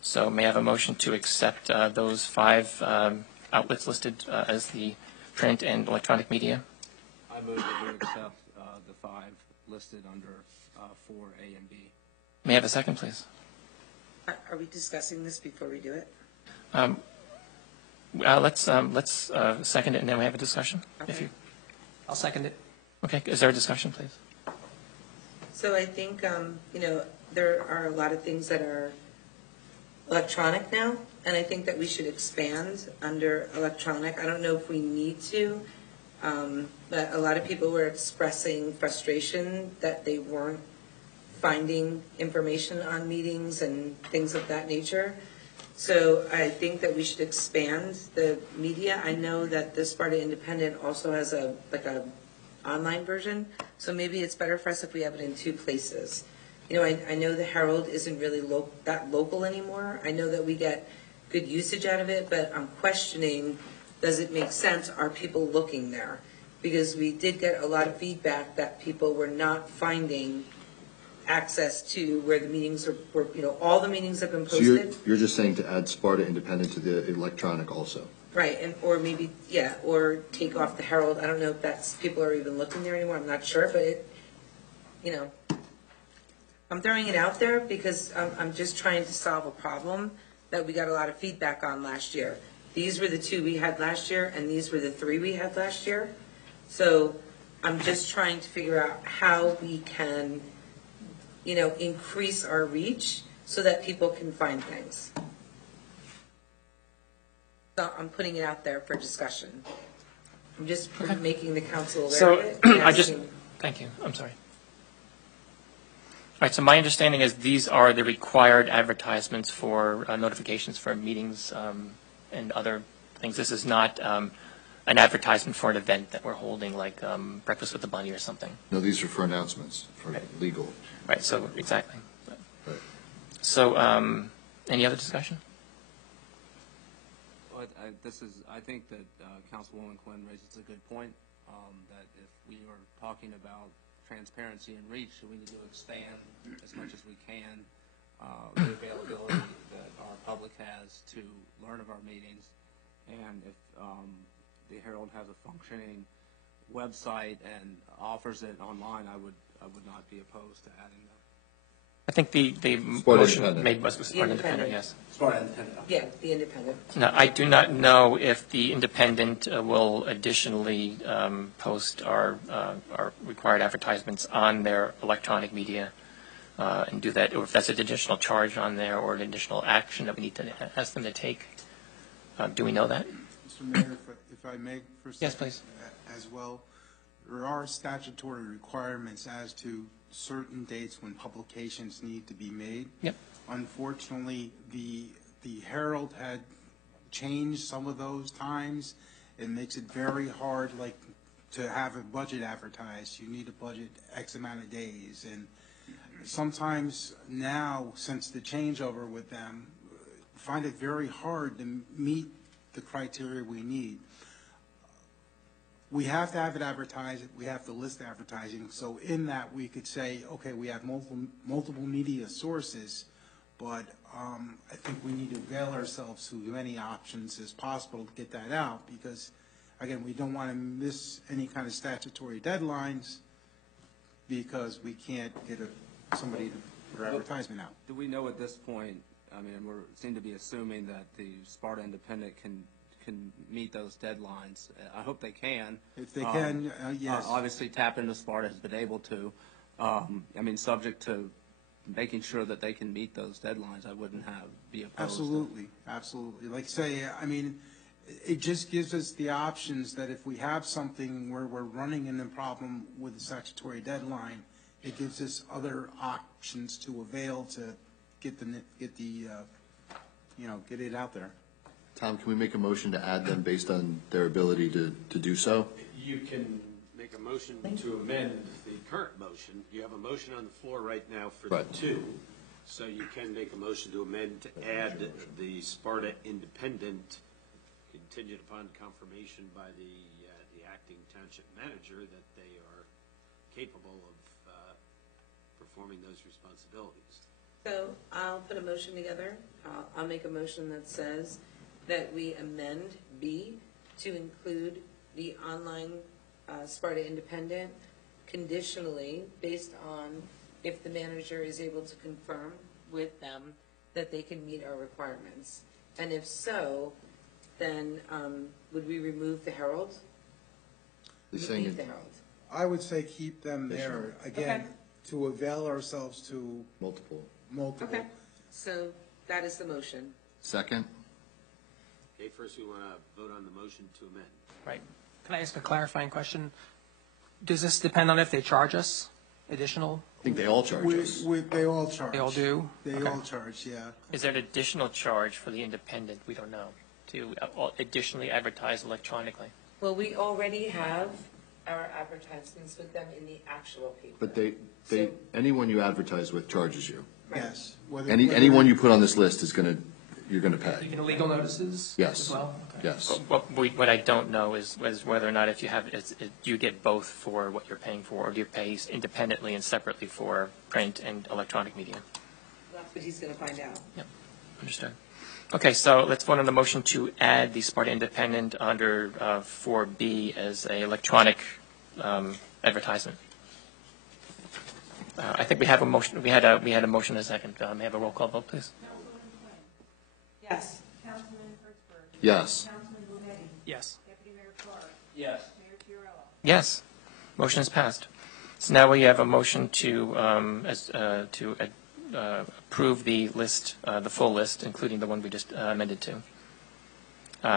So may I have a motion to accept those 5 outlets listed as the print and electronic media? I move that we accept the 5 listed under 4A and B. May I have a second, please? Are we discussing this before we do it? Let's second it, and then we have a discussion. If Okay. you, I'll second it. okay, is there a discussion, please? So I think, there are a lot of things that are electronic now, and I think that we should expand under electronic. I don't know if we need to, but a lot of people were expressing frustration that they weren't finding information on meetings and things of that nature. So I think that we should expand the media. I know that the Sparta Independent also has a online version, so maybe it's better for us if we have it in 2 places. You know, I know the Herald isn't really that local anymore. I know that we get good usage out of it, but I'm questioning, does it make sense? Are people looking there? Because we did get a lot of feedback that people were not finding access to where the meetings were, all the meetings have been So posted. you're just saying to add Sparta Independent to the electronic also? Right, or maybe, or take off the Herald. I don't know if people are even looking there anymore. I'm not sure, but I'm throwing it out there because I'm just trying to solve a problem that we got a lot of feedback on last year. These were the 2 we had last year, and these were the 3 we had last year. So I'm just trying to figure out how we can, increase our reach so that people can find things. So I'm putting it out there for discussion. I'm just making the council aware So of it. and thank you, I'm sorry. All right, so my understanding is these are the required advertisements for notifications for meetings and other things. This is not an advertisement for an event that we're holding, like Breakfast with the Bunny or something. No, these are for announcements, for legal. Right, so exactly. Right. So any other discussion? Well, I think that Councilwoman Quinn raises a good point, that if we are talking about transparency and reach, we need to expand as much as we can the availability that our public has to learn of our meetings. And if the Herald has a functioning website and offers it online, I would not be opposed to adding that. I think the Sparta motion Independent. made was Sparta Independent. Independent, yes. Sparta Independent. Yeah, the independent. Now, I do not know if the Independent will additionally post our required advertisements on their electronic media and do that, or if that's an additional charge on there or an additional action that we need to ask them to take. Do we know that? Mr. Mayor, if I may for a second. Yes, please. As well, there are statutory requirements as to certain dates when publications need to be made. Yep. Unfortunately, the Herald had changed some of those times. It makes it very hard, like, to have a budget advertised. You need a budget X amount of days. And sometimes now, since the changeover with them, find it very hard to meet the criteria we need. We have to have it advertised. We have to list advertising. So in that, we could say, okay, we have multiple media sources, but I think we need to avail ourselves to as many options as possible to get that out because, again, we don't want to miss any kind of statutory deadlines because we can't get somebody to put an advertisement out. Do we know at this point, I mean, we seem to be assuming that the Sparta Independent can can meet those deadlines. I hope they can. If they can, yes. Obviously, Tap into Sparta has been able to. I mean, subject to making sure that they can meet those deadlines, I wouldn't be opposed. Absolutely, absolutely. Like say, I mean, it just gives us the options that if we have something where we're running into a problem with a statutory deadline, it gives us other options to avail to get it out there. Tom, can we make a motion to add them based on their ability to do so? You can make a motion to amend the current motion. You have a motion on the floor right now for the Right. two. So you can make a motion to amend to add the Sparta Independent contingent upon confirmation by the acting township manager that they are capable of performing those responsibilities. So I'll put a motion together. I'll make a motion that says that we amend B to include the online Sparta Independent conditionally based on if the manager is able to confirm with them that they can meet our requirements. And if so, then would we remove the Herald? He's saying Keep the it- Herald. I would say keep them there, again, Okay. to avail ourselves to multiple. multiple. Okay, so that is the motion. Second? Okay, first we want to vote on the motion to amend. Right. Can I ask a clarifying question? Does this depend on if they charge us additional? I think they all charge us. They all charge. They all do? They Okay. all charge, yeah. Is there an additional charge for the independent? We don't know, to additionally advertise electronically. Well, we already have our advertisements with them in the actual paper. But they, So- anyone you advertise with charges you. Yes. Anyone you put on this list you're gonna pay. Even legal notices? Yes. As well? Okay. Yes. What I don't know is whether or not if you have, do you get both for what you're paying for, or do you pay independently and separately for print and electronic media? That's what he's going to find out. Yep, understood. Okay, so let's vote on the motion to add the Sparta Independent under 4B as a electronic advertisement. I think we have a motion. We had a motion and a second. May I have a roll call vote, please? Yes. Councilman Hertzberg. Yes. Councilman Lunetti. Yes. Deputy Mayor Clark. Yes. Mayor Fiorello. Yes, motion is passed. So now we have a motion to approve the list, the full list, including the one we just amended to.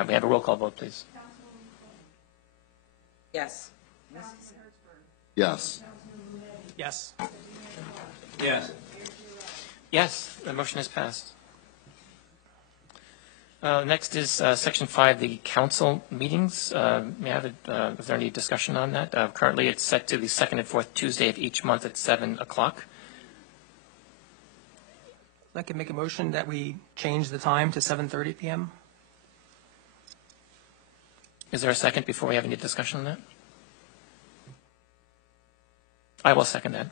We have a roll call vote, please. Councilman McLean. Yes. Councilman Hertzberg. Yes. Councilman Lunetti. Yes. Deputy Mayor Clark. Yes. Mayor Fiorello. Yes, the motion is passed. Next is Section 5, the council meetings. May I have is there any discussion on that? Currently, it's set to the second and fourth Tuesday of each month at 7 o'clock. I can make a motion that we change the time to 7:30 p.m. Is there a second before we have any discussion on that? I will second that.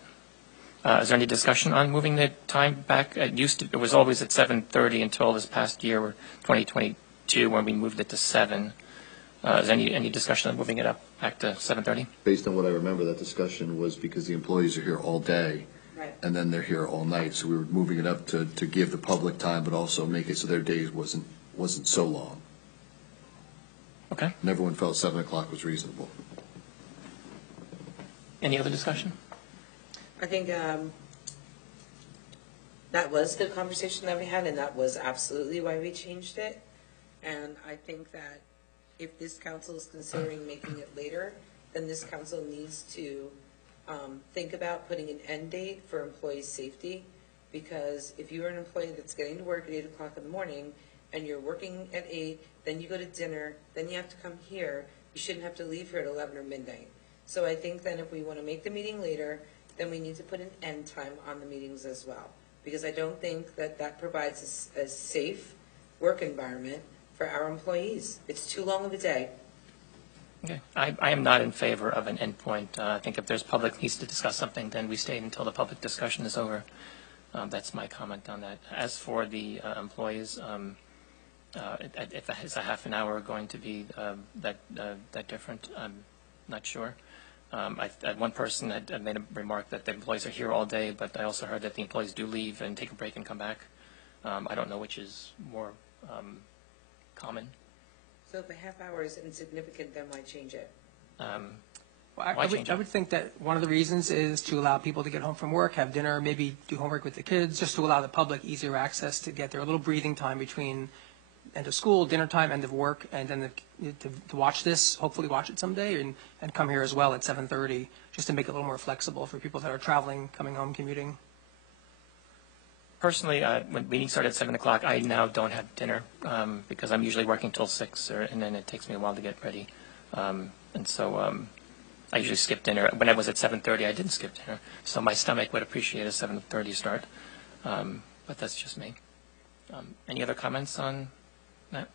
Is there any discussion on moving the time back? It was always at 7:30 until this past year, or 2022, when we moved it to 7. Is there any discussion on moving it up back to 7:30? Based on what I remember, that discussion was because the employees are here all day. Right. And then they're here all night, so we were moving it up to give the public time, but also make it so their days wasn't so long. Okay. And everyone felt 7 o'clock was reasonable. Any other discussion? I think that was the conversation that we had, and that was absolutely why we changed it. And I think that if this council is considering making it later, then this council needs to think about putting an end date for employee safety. Because if you're an employee that's getting to work at 8 o'clock in the morning, and you're working at 8, then you go to dinner, then you have to come here, you shouldn't have to leave here at 11 or midnight. So I think that if we want to make the meeting later, then we need to put an end time on the meetings as well. Because I don't think that that provides a safe work environment for our employees. It's too long of a day. Okay. I am not in favor of an endpoint. I think if there's public needs to discuss something, then we stay until the public discussion is over. That's my comment on that. As for the employees, if it's a half an hour going to be that different, I'm not sure. One person had made a remark that the employees are here all day, but I also heard that the employees do leave and take a break and come back. I don't know which is more common. So if a half hour is insignificant, then why change it? Well, I would think that one of the reasons is to allow people to get home from work, have dinner, maybe do homework with the kids, just to allow the public easier access to get their little breathing time between end of school, dinner time, end of work, and then to watch this, hopefully watch it someday, and come here as well at 7:30, just to make it a little more flexible for people that are traveling, coming home, commuting. Personally, when meetings start at 7 o'clock, I now don't have dinner because I'm usually working till 6, and then it takes me a while to get ready. And so I usually skip dinner. When I was at 7:30, I didn't skip dinner. So my stomach would appreciate a 7:30 start. But that's just me. Any other comments on that?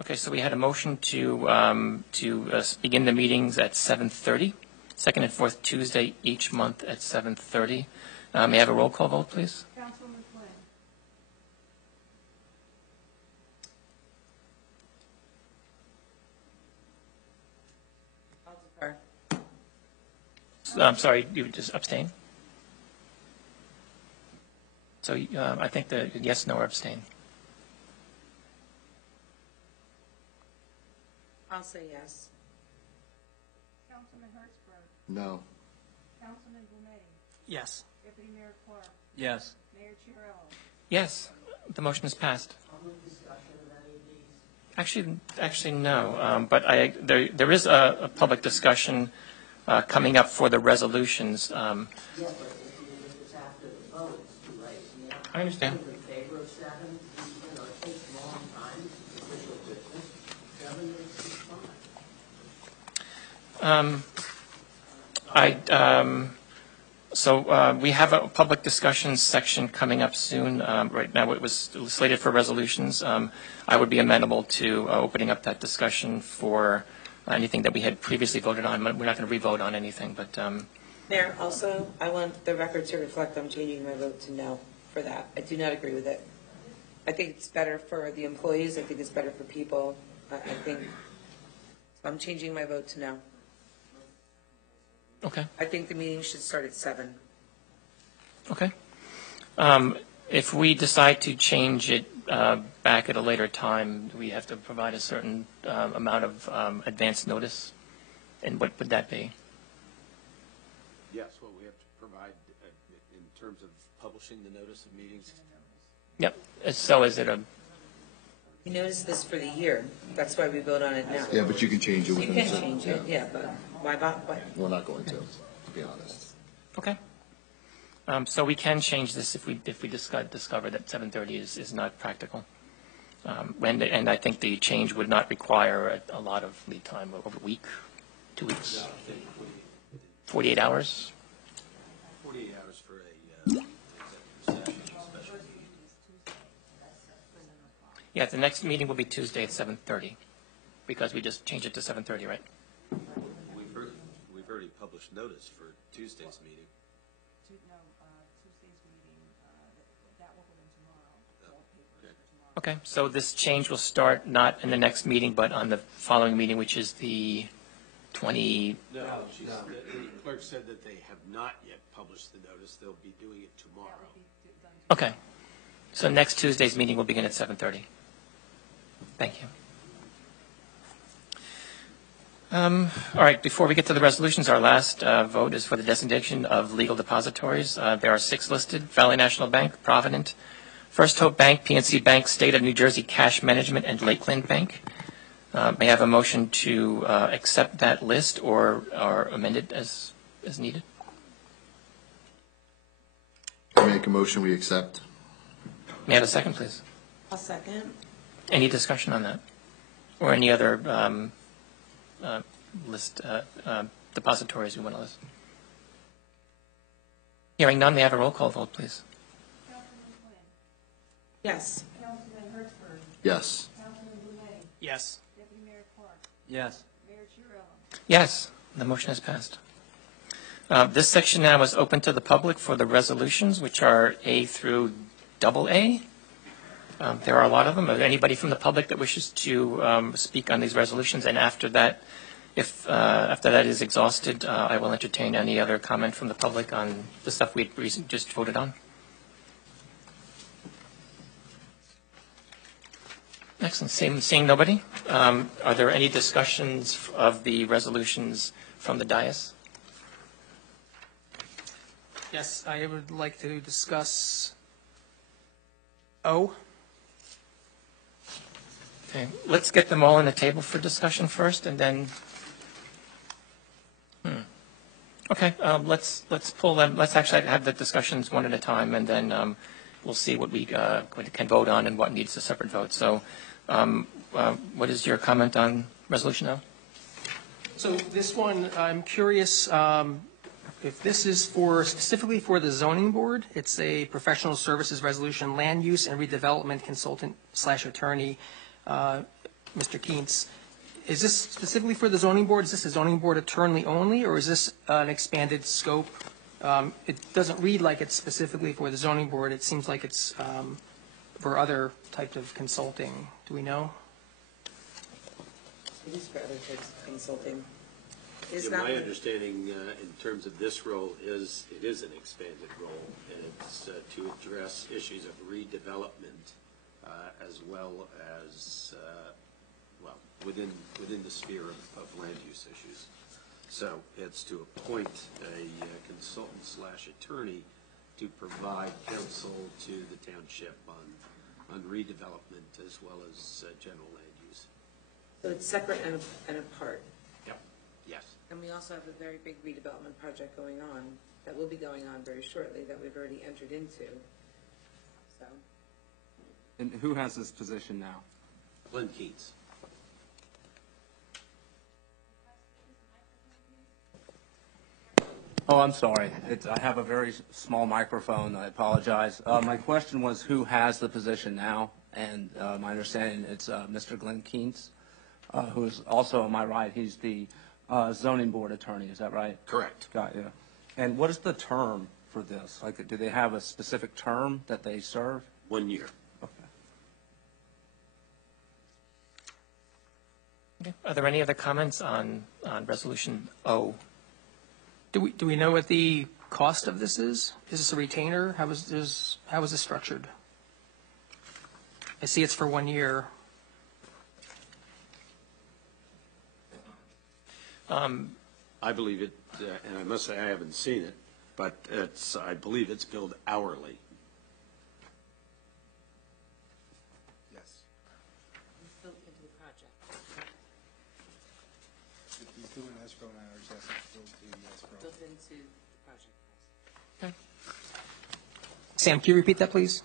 Okay, so we had a motion to begin the meetings at 7:30, second and fourth Tuesday each month at 7:30. May I have a roll call vote, please? Councilman Flynn. I'll defer. I'm sorry, you just abstain? So I think the yes, no, or abstain. I'll say yes. Councilman Hertzberg. No. Councilman Blumetti. Yes. Deputy Mayor Clark. Yes. Mayor Chiarello. Yes, the motion is passed. Actually, no. But there is a public discussion coming up for the resolutions. Yeah, but if it's after the vote, it's too late. I understand. I'm in favor of 7, it takes a long time, official business. 7 is fine. So we have a public discussion section coming up soon. Right now it was slated for resolutions. I would be amenable to opening up that discussion for anything that we had previously voted on. We're not going to re-vote on anything, but Mayor, also, I want the record to reflect I'm changing my vote to no for that. I do not agree with it. I think it's better for the employees. I think it's better for people. I think so I'm changing my vote to no. okay. I think the meeting should start at 7. Okay. If we decide to change it back at a later time, we have to provide a certain amount of advance notice. And what would that be? Yes, what we have to provide in terms of publishing the notice of meetings. Yep. So is it a? You notice this for the year. That's why we vote on it now. Yeah, but you can change it You within can a certain. change it, yeah, but why not? We're not going to be honest. Okay. So we can change this if we discover that 7:30 is not practical. And I think the change would not require a lot of lead time, over a week, 2 weeks, 48 hours. 48 hours for a executive session, special meeting. Yeah, the next meeting will be Tuesday at 7:30, because we just changed it to 7:30, right? We've already published notice for Tuesday's meeting. Tuesday's meeting, that will go in tomorrow. All papers for tomorrow. Okay, so this change will start not in the next meeting, but on the following meeting, which is the 20. No, the clerk said that they have not yet published the notice. They'll be doing it tomorrow. Okay, so next Tuesday's meeting will begin at 7:30. Thank you. All right, before we get to the resolutions, our last vote is for the designation of legal depositories. There are 6 listed: Valley National Bank, Provident, First Hope Bank, PNC Bank, State of New Jersey Cash Management, and Lakeland Bank. May I have a motion to accept that list or amend it as needed? I make a motion we accept. May I have a second, please? I'll second. Any discussion on that? Or any other list depositories we want to list? Hearing none, may I have a roll call vote, please? Councilman Flynn. Yes. Councilman Hertzberg. Yes. Councilman Blumetti. Yes. Deputy Mayor Clark. Yes. Mayor Chiarello. Yes, the motion is passed. This section now is open to the public for the resolutions, which are A through AA. There are a lot of them. Is there anybody from the public that wishes to speak on these resolutions? And after that, if after that is exhausted, I will entertain any other comment from the public on the stuff we just voted on. Excellent. Seeing nobody, are there any discussions of the resolutions from the dais? Yes, I would like to discuss O. Okay, let's get them all on the table for discussion first, and then. Okay, let's pull them. Let's actually have the discussions one at a time, and then we'll see what we can vote on and what needs a separate vote. So, what is your comment on Resolution O? So this one, I'm curious if this is specifically for the zoning board. It's a professional services resolution, land use and redevelopment consultant / attorney, Mr. Keents. Is this specifically for the zoning board? Is this a zoning board attorney only, or is this an expanded scope? It doesn't read like it's specifically for the zoning board. It seems like it's for other types of consulting. Do we know? It is for other types of consulting. Yeah, my understanding in terms of this role is it is an expanded role, and it's to address issues of redevelopment as well as within the sphere of land use issues. So it's to appoint a consultant / attorney to provide counsel to the township on redevelopment as well as general land use. So it's separate and apart. Yep. Yes. And we also have a very big redevelopment project going on that will be going on very shortly that we've already entered into. So. And who has this position now? Glenn Keats. Oh, I'm sorry. I have a very small microphone. I apologize. My question was who has the position now? And my understanding it's Mr. Glenn Keents, who is also on my right. He's the zoning board attorney. Is that right? Correct. Got you. And what is the term for this? Like, do they have a specific term that they serve? 1 year. Okay. Okay. Are there any other comments on Resolution O? Do we know what the cost of this is? Is this a retainer? How is this structured? I see it's for 1 year. I believe it, and I must say I haven't seen it, but I believe it's billed hourly. Yes. It's built into the project. If he's doing escrow matters, yes, it's built to the escrow. Built into the project. Sam, can you repeat that, please?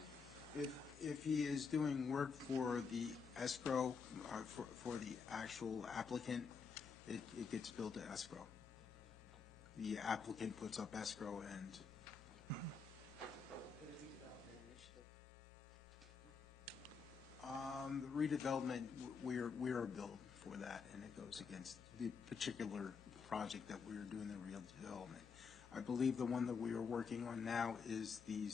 If he is doing work for the escrow, for the actual applicant, it gets billed to escrow. The applicant puts up escrow and the redevelopment, we are billed for that, and it goes against the particular project that we are doing the redevelopment. I believe the one that we are working on now is the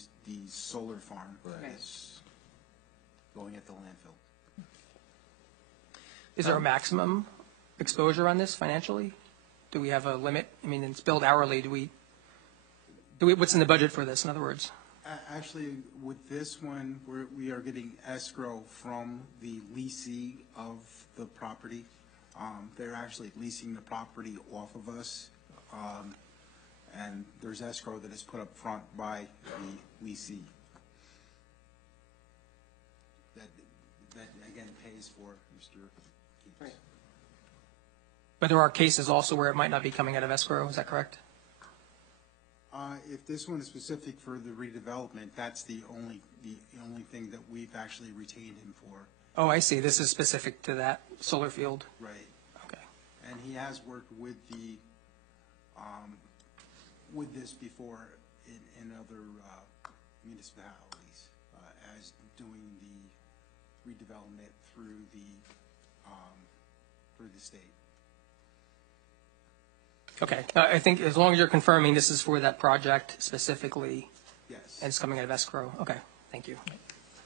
solar farm that is going at the landfill. Is there a maximum exposure on this financially? Do we have a limit? I mean, it's billed hourly. Do we, what's in the budget for this, in other words? Actually, with this one, we are getting escrow from the leasee of the property. They're actually leasing the property off of us. And there's escrow that is put up front by the leasee. That again pays for Mr. Keats. Right. But there are cases also where it might not be coming out of escrow. Is that correct? If this one is specific for the redevelopment, that's the only thing that we've actually retained him for. Oh, I see. This is specific to that solar field. Right. Okay. And he has worked with the with this before in other municipalities as doing the redevelopment through the state. Okay. I think as long as you're confirming this is for that project specifically, Yes. and it's coming out of escrow. Okay. Thank you.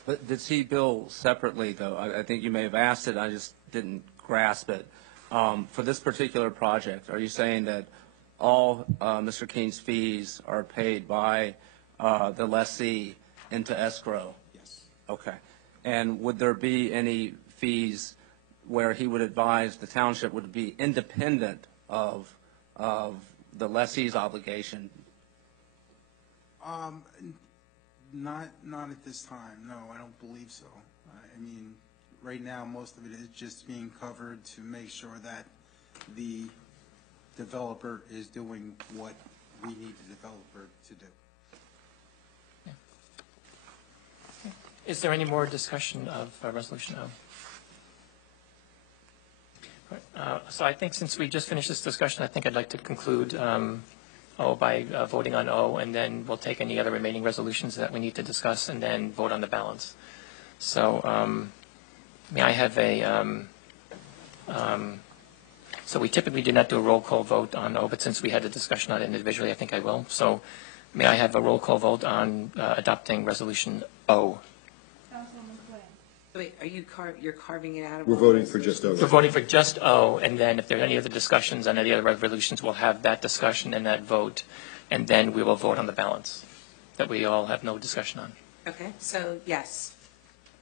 But does he bill separately, though? I think you may have asked it, I just didn't grasp it. For this particular project, are you saying that all Mr. Keene's fees are paid by the lessee into escrow? Yes. Okay. And would there be any fees where he would advise the township would be independent of the lessee's obligation? Not at this time, no, I don't believe so. I mean, right now, most of it is just being covered to make sure that the developer is doing what we need the developer to do. Is there any more discussion of Resolution O? Right, so I think since we just finished this discussion, I think I'd like to conclude O by voting on O, and then we'll take any other remaining resolutions that we need to discuss and then vote on the balance. So may I have so we typically do not do a roll call vote on O, but since we had a discussion on it individually, I think I will. So may I have a roll call vote on adopting Resolution O? Councilwoman Quinn. Wait, are you you're carving it out of? We're voting for just O. We're voting for just O, and then if there are any other discussions on any other resolutions, we'll have that discussion and that vote, and then we will vote on the balance that we all have no discussion on. Okay, so yes.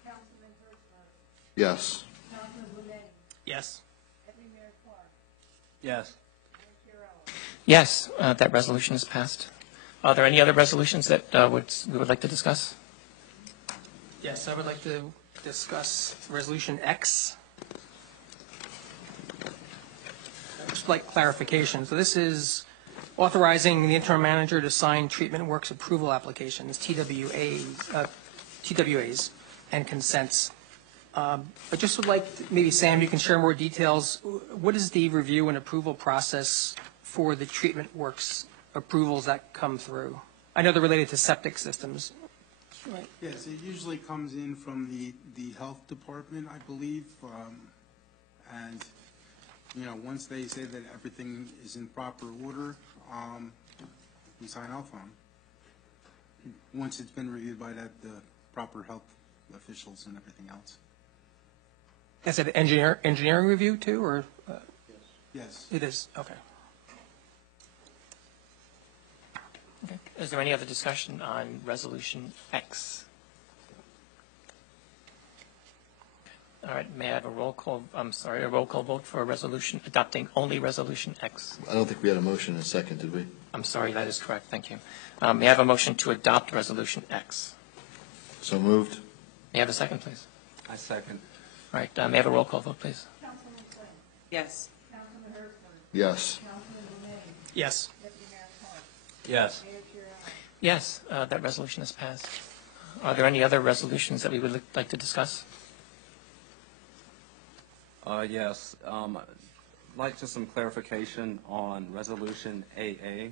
Councilman Hertzberg. Yes. Councilman Blumenauer. Yes. Deputy Mayor Clark. Yes. Mayor Chiarella. Yes, that resolution is passed. Are there any other resolutions that we would like to discuss? Yes, I would like to discuss Resolution X. Just like clarification. So this is authorizing the interim manager to sign treatment works approval applications, TWAs, and consents. But just would like, maybe Sam, you can share more details. What is the review and approval process for the treatment works approvals that come through? I know they're related to septic systems. Right. Yes, it usually comes in from the health department, I believe. And, you know, once they say that everything is in proper order, we sign off on them. Once it's been reviewed by the proper health officials and everything else. Is it engineering review too, or? Yes. It is, okay. Okay. Is there any other discussion on Resolution X? All right, may I have a roll call vote for a resolution adopting only Resolution X? I don't think we had a motion in a second, did we? I'm sorry, that is correct, thank you. May I have a motion to adopt Resolution X? So moved. May I have a second, please? I second. All right, may I have a roll call vote, please? Councilwoman Quinn. Yes. Councilman Hertzberg. Yes. Councilman Blumenauer. Yes. Deputy Mayor Clark. Yes. Mayor Chiarella. Yes, that resolution is passed. Are there any other resolutions that we would like to discuss? Yes. I'd like just some clarification on Resolution AA,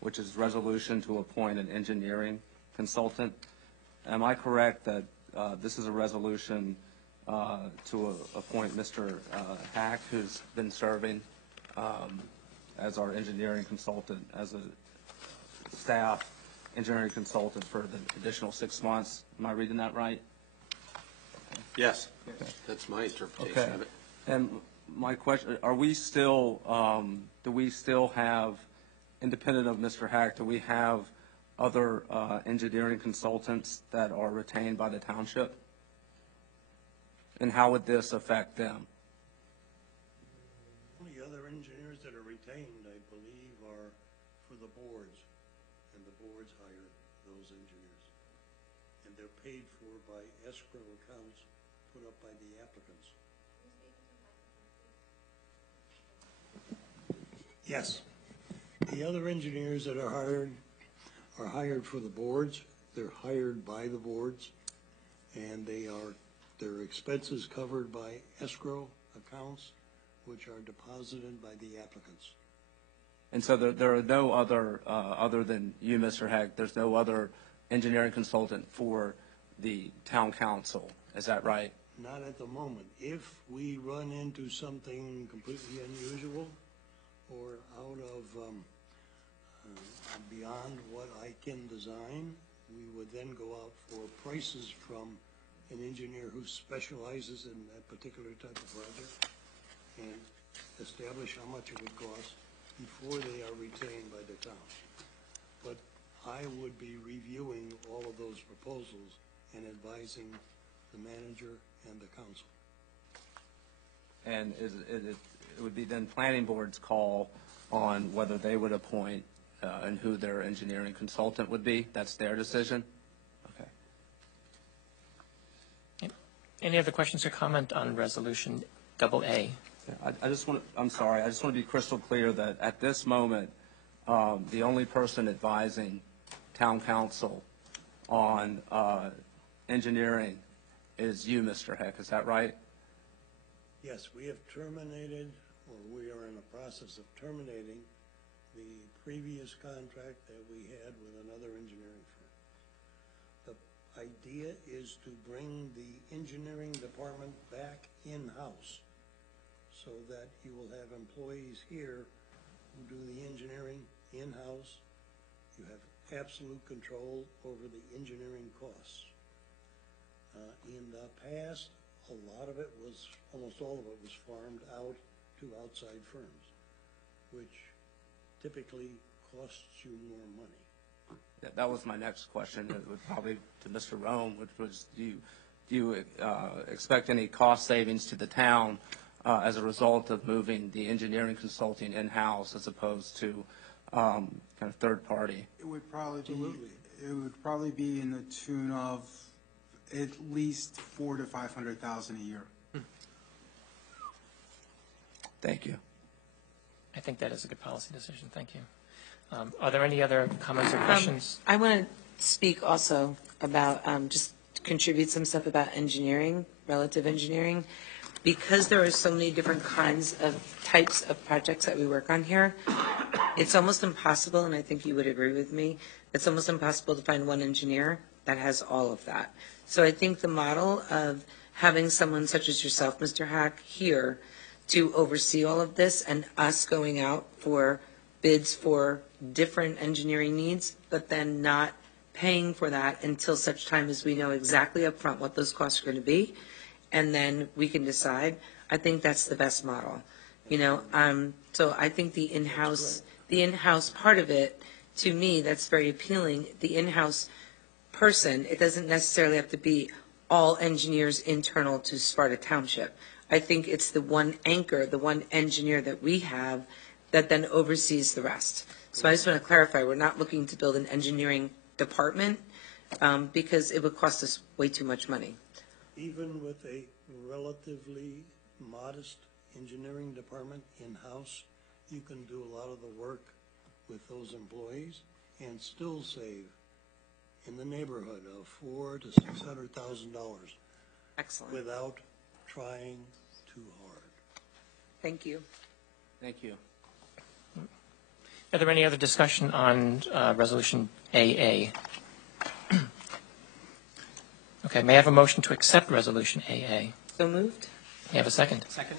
which is resolution to appoint an engineering consultant. Am I correct that this is a resolution to appoint Mr. Hack, who's been serving as our engineering consultant, as a staff engineering consultant for the additional 6 months? Am I reading that right? Yes, that's my interpretation Okay. of it. And my question, are we still, do we still have, independent of Mr. Hack, do we have other engineering consultants that are retained by the township? And how would this affect them? The other engineers that are retained, I believe, are for the boards, and the boards hire those engineers. And they're paid for by escrow accounts put up by the applicants. Yes. The other engineers that are hired for the boards. They're hired by the boards, and their expenses covered by escrow accounts, which are deposited by the applicants. And so there are no other, other than you, Mr. Hack, there's no other engineering consultant for the town council. Is that right? Not at the moment. If we run into something completely unusual or out of beyond what I can design, we would then go out for prices from an engineer who specializes in that particular type of project and establish how much it would cost before they are retained by the town. But I would be reviewing all of those proposals and advising the manager and the council. And it would be then planning board's call on whether they would appoint and who their engineering consultant would be. That's their decision? Okay. Any other questions or comment on Resolution AA? I just want to, I'm sorry, I just want to be crystal clear that at this moment, the only person advising town council on engineering is you, Mr. Heck, is that right? Yes, we have terminated, or we are in the process of terminating the previous contract that we had with another engineering firm. The idea is to bring the engineering department back in-house so that you will have employees here who do the engineering in-house. You have absolute control over the engineering costs. In the past, a lot of it was, almost all of it was farmed out to outside firms, which typically costs you more money. That was my next question. It would probably to Mr. Rome, which was, do you expect any cost savings to the town as a result of moving the engineering consulting in-house as opposed to kind of third party? It would probably be in the tune of at least $400,000 to $500,000 a year. Thank you. I think that is a good policy decision. Thank you. Are there any other comments or questions? I want to speak also about, just contribute some stuff about engineering, relative engineering. Because there are so many different kinds of types of projects that we work on here, it's almost impossible, and I think you would agree with me, it's almost impossible to find one engineer that has all of that. So I think the model of having someone such as yourself, Mr. Hack, here to oversee all of this and us going out for bids for different engineering needs, but then not paying for that until such time as we know exactly up front what those costs are going to be, and then we can decide. I think that's the best model. You know, so I think the in-house part of it, to me, that's very appealing. The in-house person, it doesn't necessarily have to be all engineers internal to Sparta Township. I think it's the one anchor, the one engineer that we have that then oversees the rest. So I just want to clarify, we're not looking to build an engineering department because it would cost us way too much money. Even with a relatively modest engineering department in-house, you can do a lot of the work with those employees and still save in the neighborhood of $400,000 to $600,000. Excellent. Without trying too hard. Thank you. Thank you. Are there any other discussion on Resolution AA? Okay, may I have a motion to accept Resolution AA? So moved? May I have a second? Second?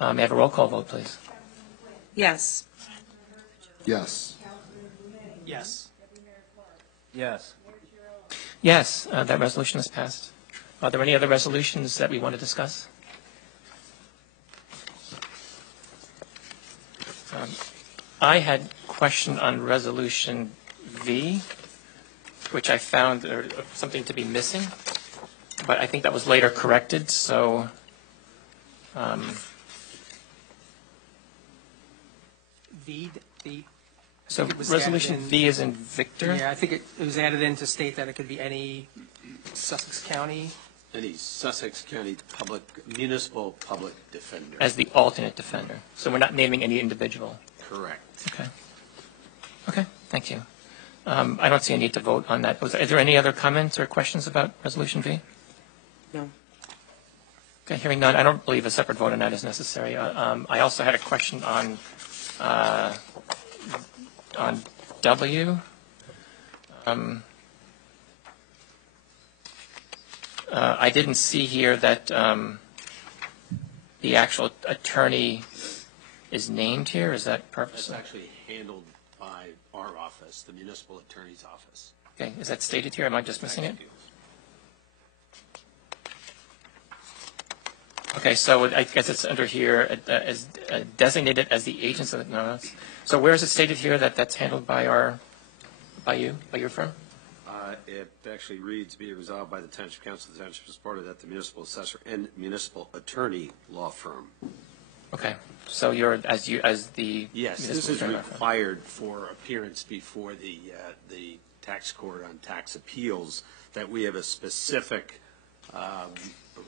May I have a roll call vote, please? Yes. Yes. Yes. Yes. Yes, that resolution is passed. Are there any other resolutions that we want to discuss? I had a question on Resolution V, which I found something to be missing, but I think that was later corrected, so so Resolution V is in Victor? Yeah, I think it was added in to state that it could be any Sussex County. Any Sussex County municipal public defender. As the alternate defender. So we're not naming any individual. Correct. Okay. Okay, thank you. I don't see a need to vote on that. Is there any other comments or questions about Resolution V? No. Okay, hearing none, I don't believe a separate vote on that is necessary. I also had a question on W. I didn't see here that the actual attorney is named here. Is that purposely? That's actually handled by our office, the municipal attorney's office. Okay, is that stated here? Am I just missing it? Okay, so I guess it's under here as designated as the agents of the, no, so where is it stated here that that's handled by your firm? It actually reads, "Be it resolved by the Township Council of the Township of Sparta that the municipal assessor and municipal attorney law firm." Okay, so you're, as the. Yes, this municipal is attorney law firm. required for appearance before the tax court on tax appeals, that we have a specific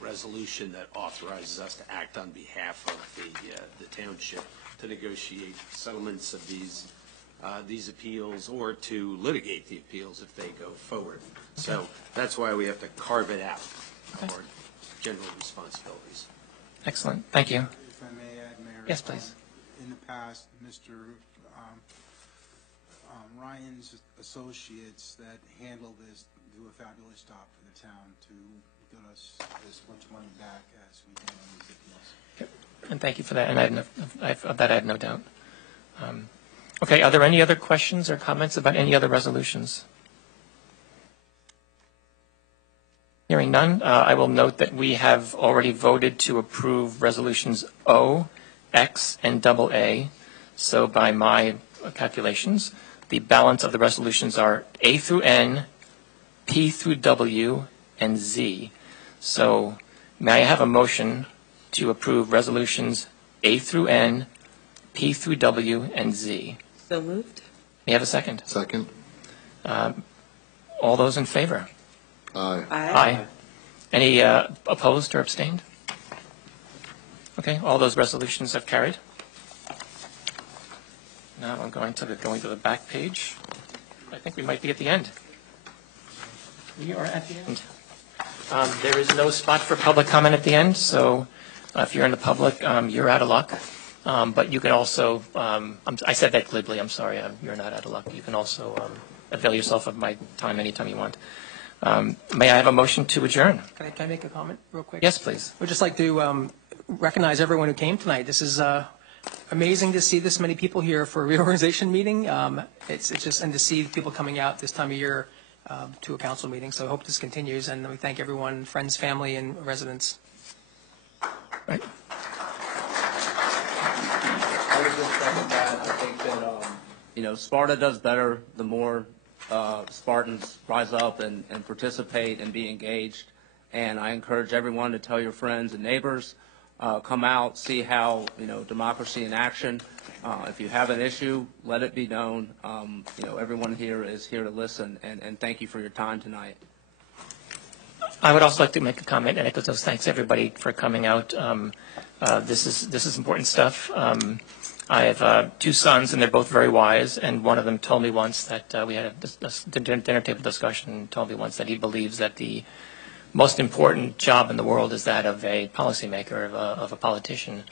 resolution that authorizes us to act on behalf of the township to negotiate settlements of these appeals or to litigate the appeals if they go forward. So that's why we have to carve it out of our general responsibilities. Excellent, thank you. If I may add, Mayor. Yes, please. In the past, Mr. Ryan's associates that handle this do a fabulous job for the town to get us as much money back as we can on these appeals. And thank you for that, and I had no doubt. Okay, are there any other questions or comments about any other resolutions? Hearing none, I will note that we have already voted to approve resolutions O, X, and AA. So by my calculations, the balance of the resolutions are A through N, P through W, and Z. So may I have a motion to approve resolutions A through N, P through W, and Z? So moved. May I have a second? Second? All those in favor? Aye. Aye. Any opposed or abstained? Okay, all those resolutions have carried. Now I'm going to the back page. I think we might be at the end. We are at the end. There is no spot for public comment at the end, so if you're in the public, you're out of luck. But you can also, I said that glibly, I'm sorry, you're not out of luck. You can also avail yourself of my time anytime you want. May I have a motion to adjourn? Can I make a comment real quick? Yes, please. We'd just like to recognize everyone who came tonight. This is amazing to see this many people here for a reorganization meeting. It's just, and to see people coming out this time of year to a council meeting. So I hope this continues, and we thank everyone, friends, family, and residents. Right. I would just second that. I think that, Sparta does better the more Spartans rise up and participate and be engaged. And I encourage everyone to tell your friends and neighbors, come out, see how, democracy in action. If you have an issue, let it be known. Everyone here is here to listen, and thank you for your time tonight. I would also like to make a comment, and echo those thanks everybody for coming out. This is important stuff. I have two sons, and they're both very wise. And one of them told me once that we had a dinner table discussion. And told me once that he believes that the most important job in the world is that of a policymaker, of a politician,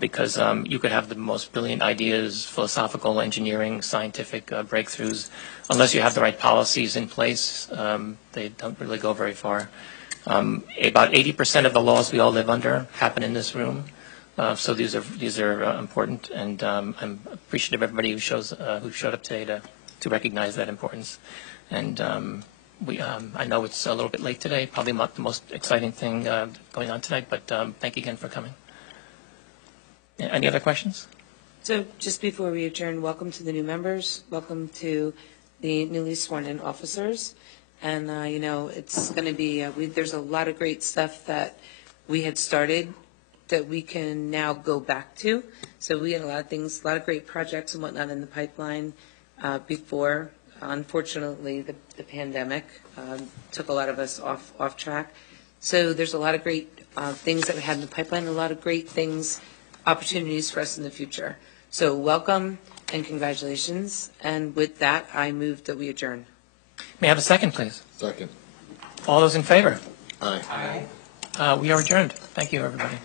because you could have the most brilliant ideas, philosophical, engineering, scientific breakthroughs. Unless you have the right policies in place, they don't really go very far. About 80% of the laws we all live under happen in this room. So these are important, and I'm appreciative of everybody who showed up today to recognize that importance. And I know it's a little bit late today, probably not the most exciting thing going on tonight, but thank you again for coming. Any other questions? So just before we adjourn, welcome to the new members. Welcome to the newly sworn in officers. And, it's going to be, there's a lot of great stuff that we had started that we can now go back to. So we had a lot of things, a lot of great projects and whatnot in the pipeline before. Unfortunately, the pandemic took a lot of us off track. So there's a lot of great things that we had in the pipeline, a lot of great things, opportunities for us in the future. So welcome and congratulations. And with that, I move that we adjourn. May I have a second, please? Second. All those in favor? Aye. We are adjourned. Thank you, everybody.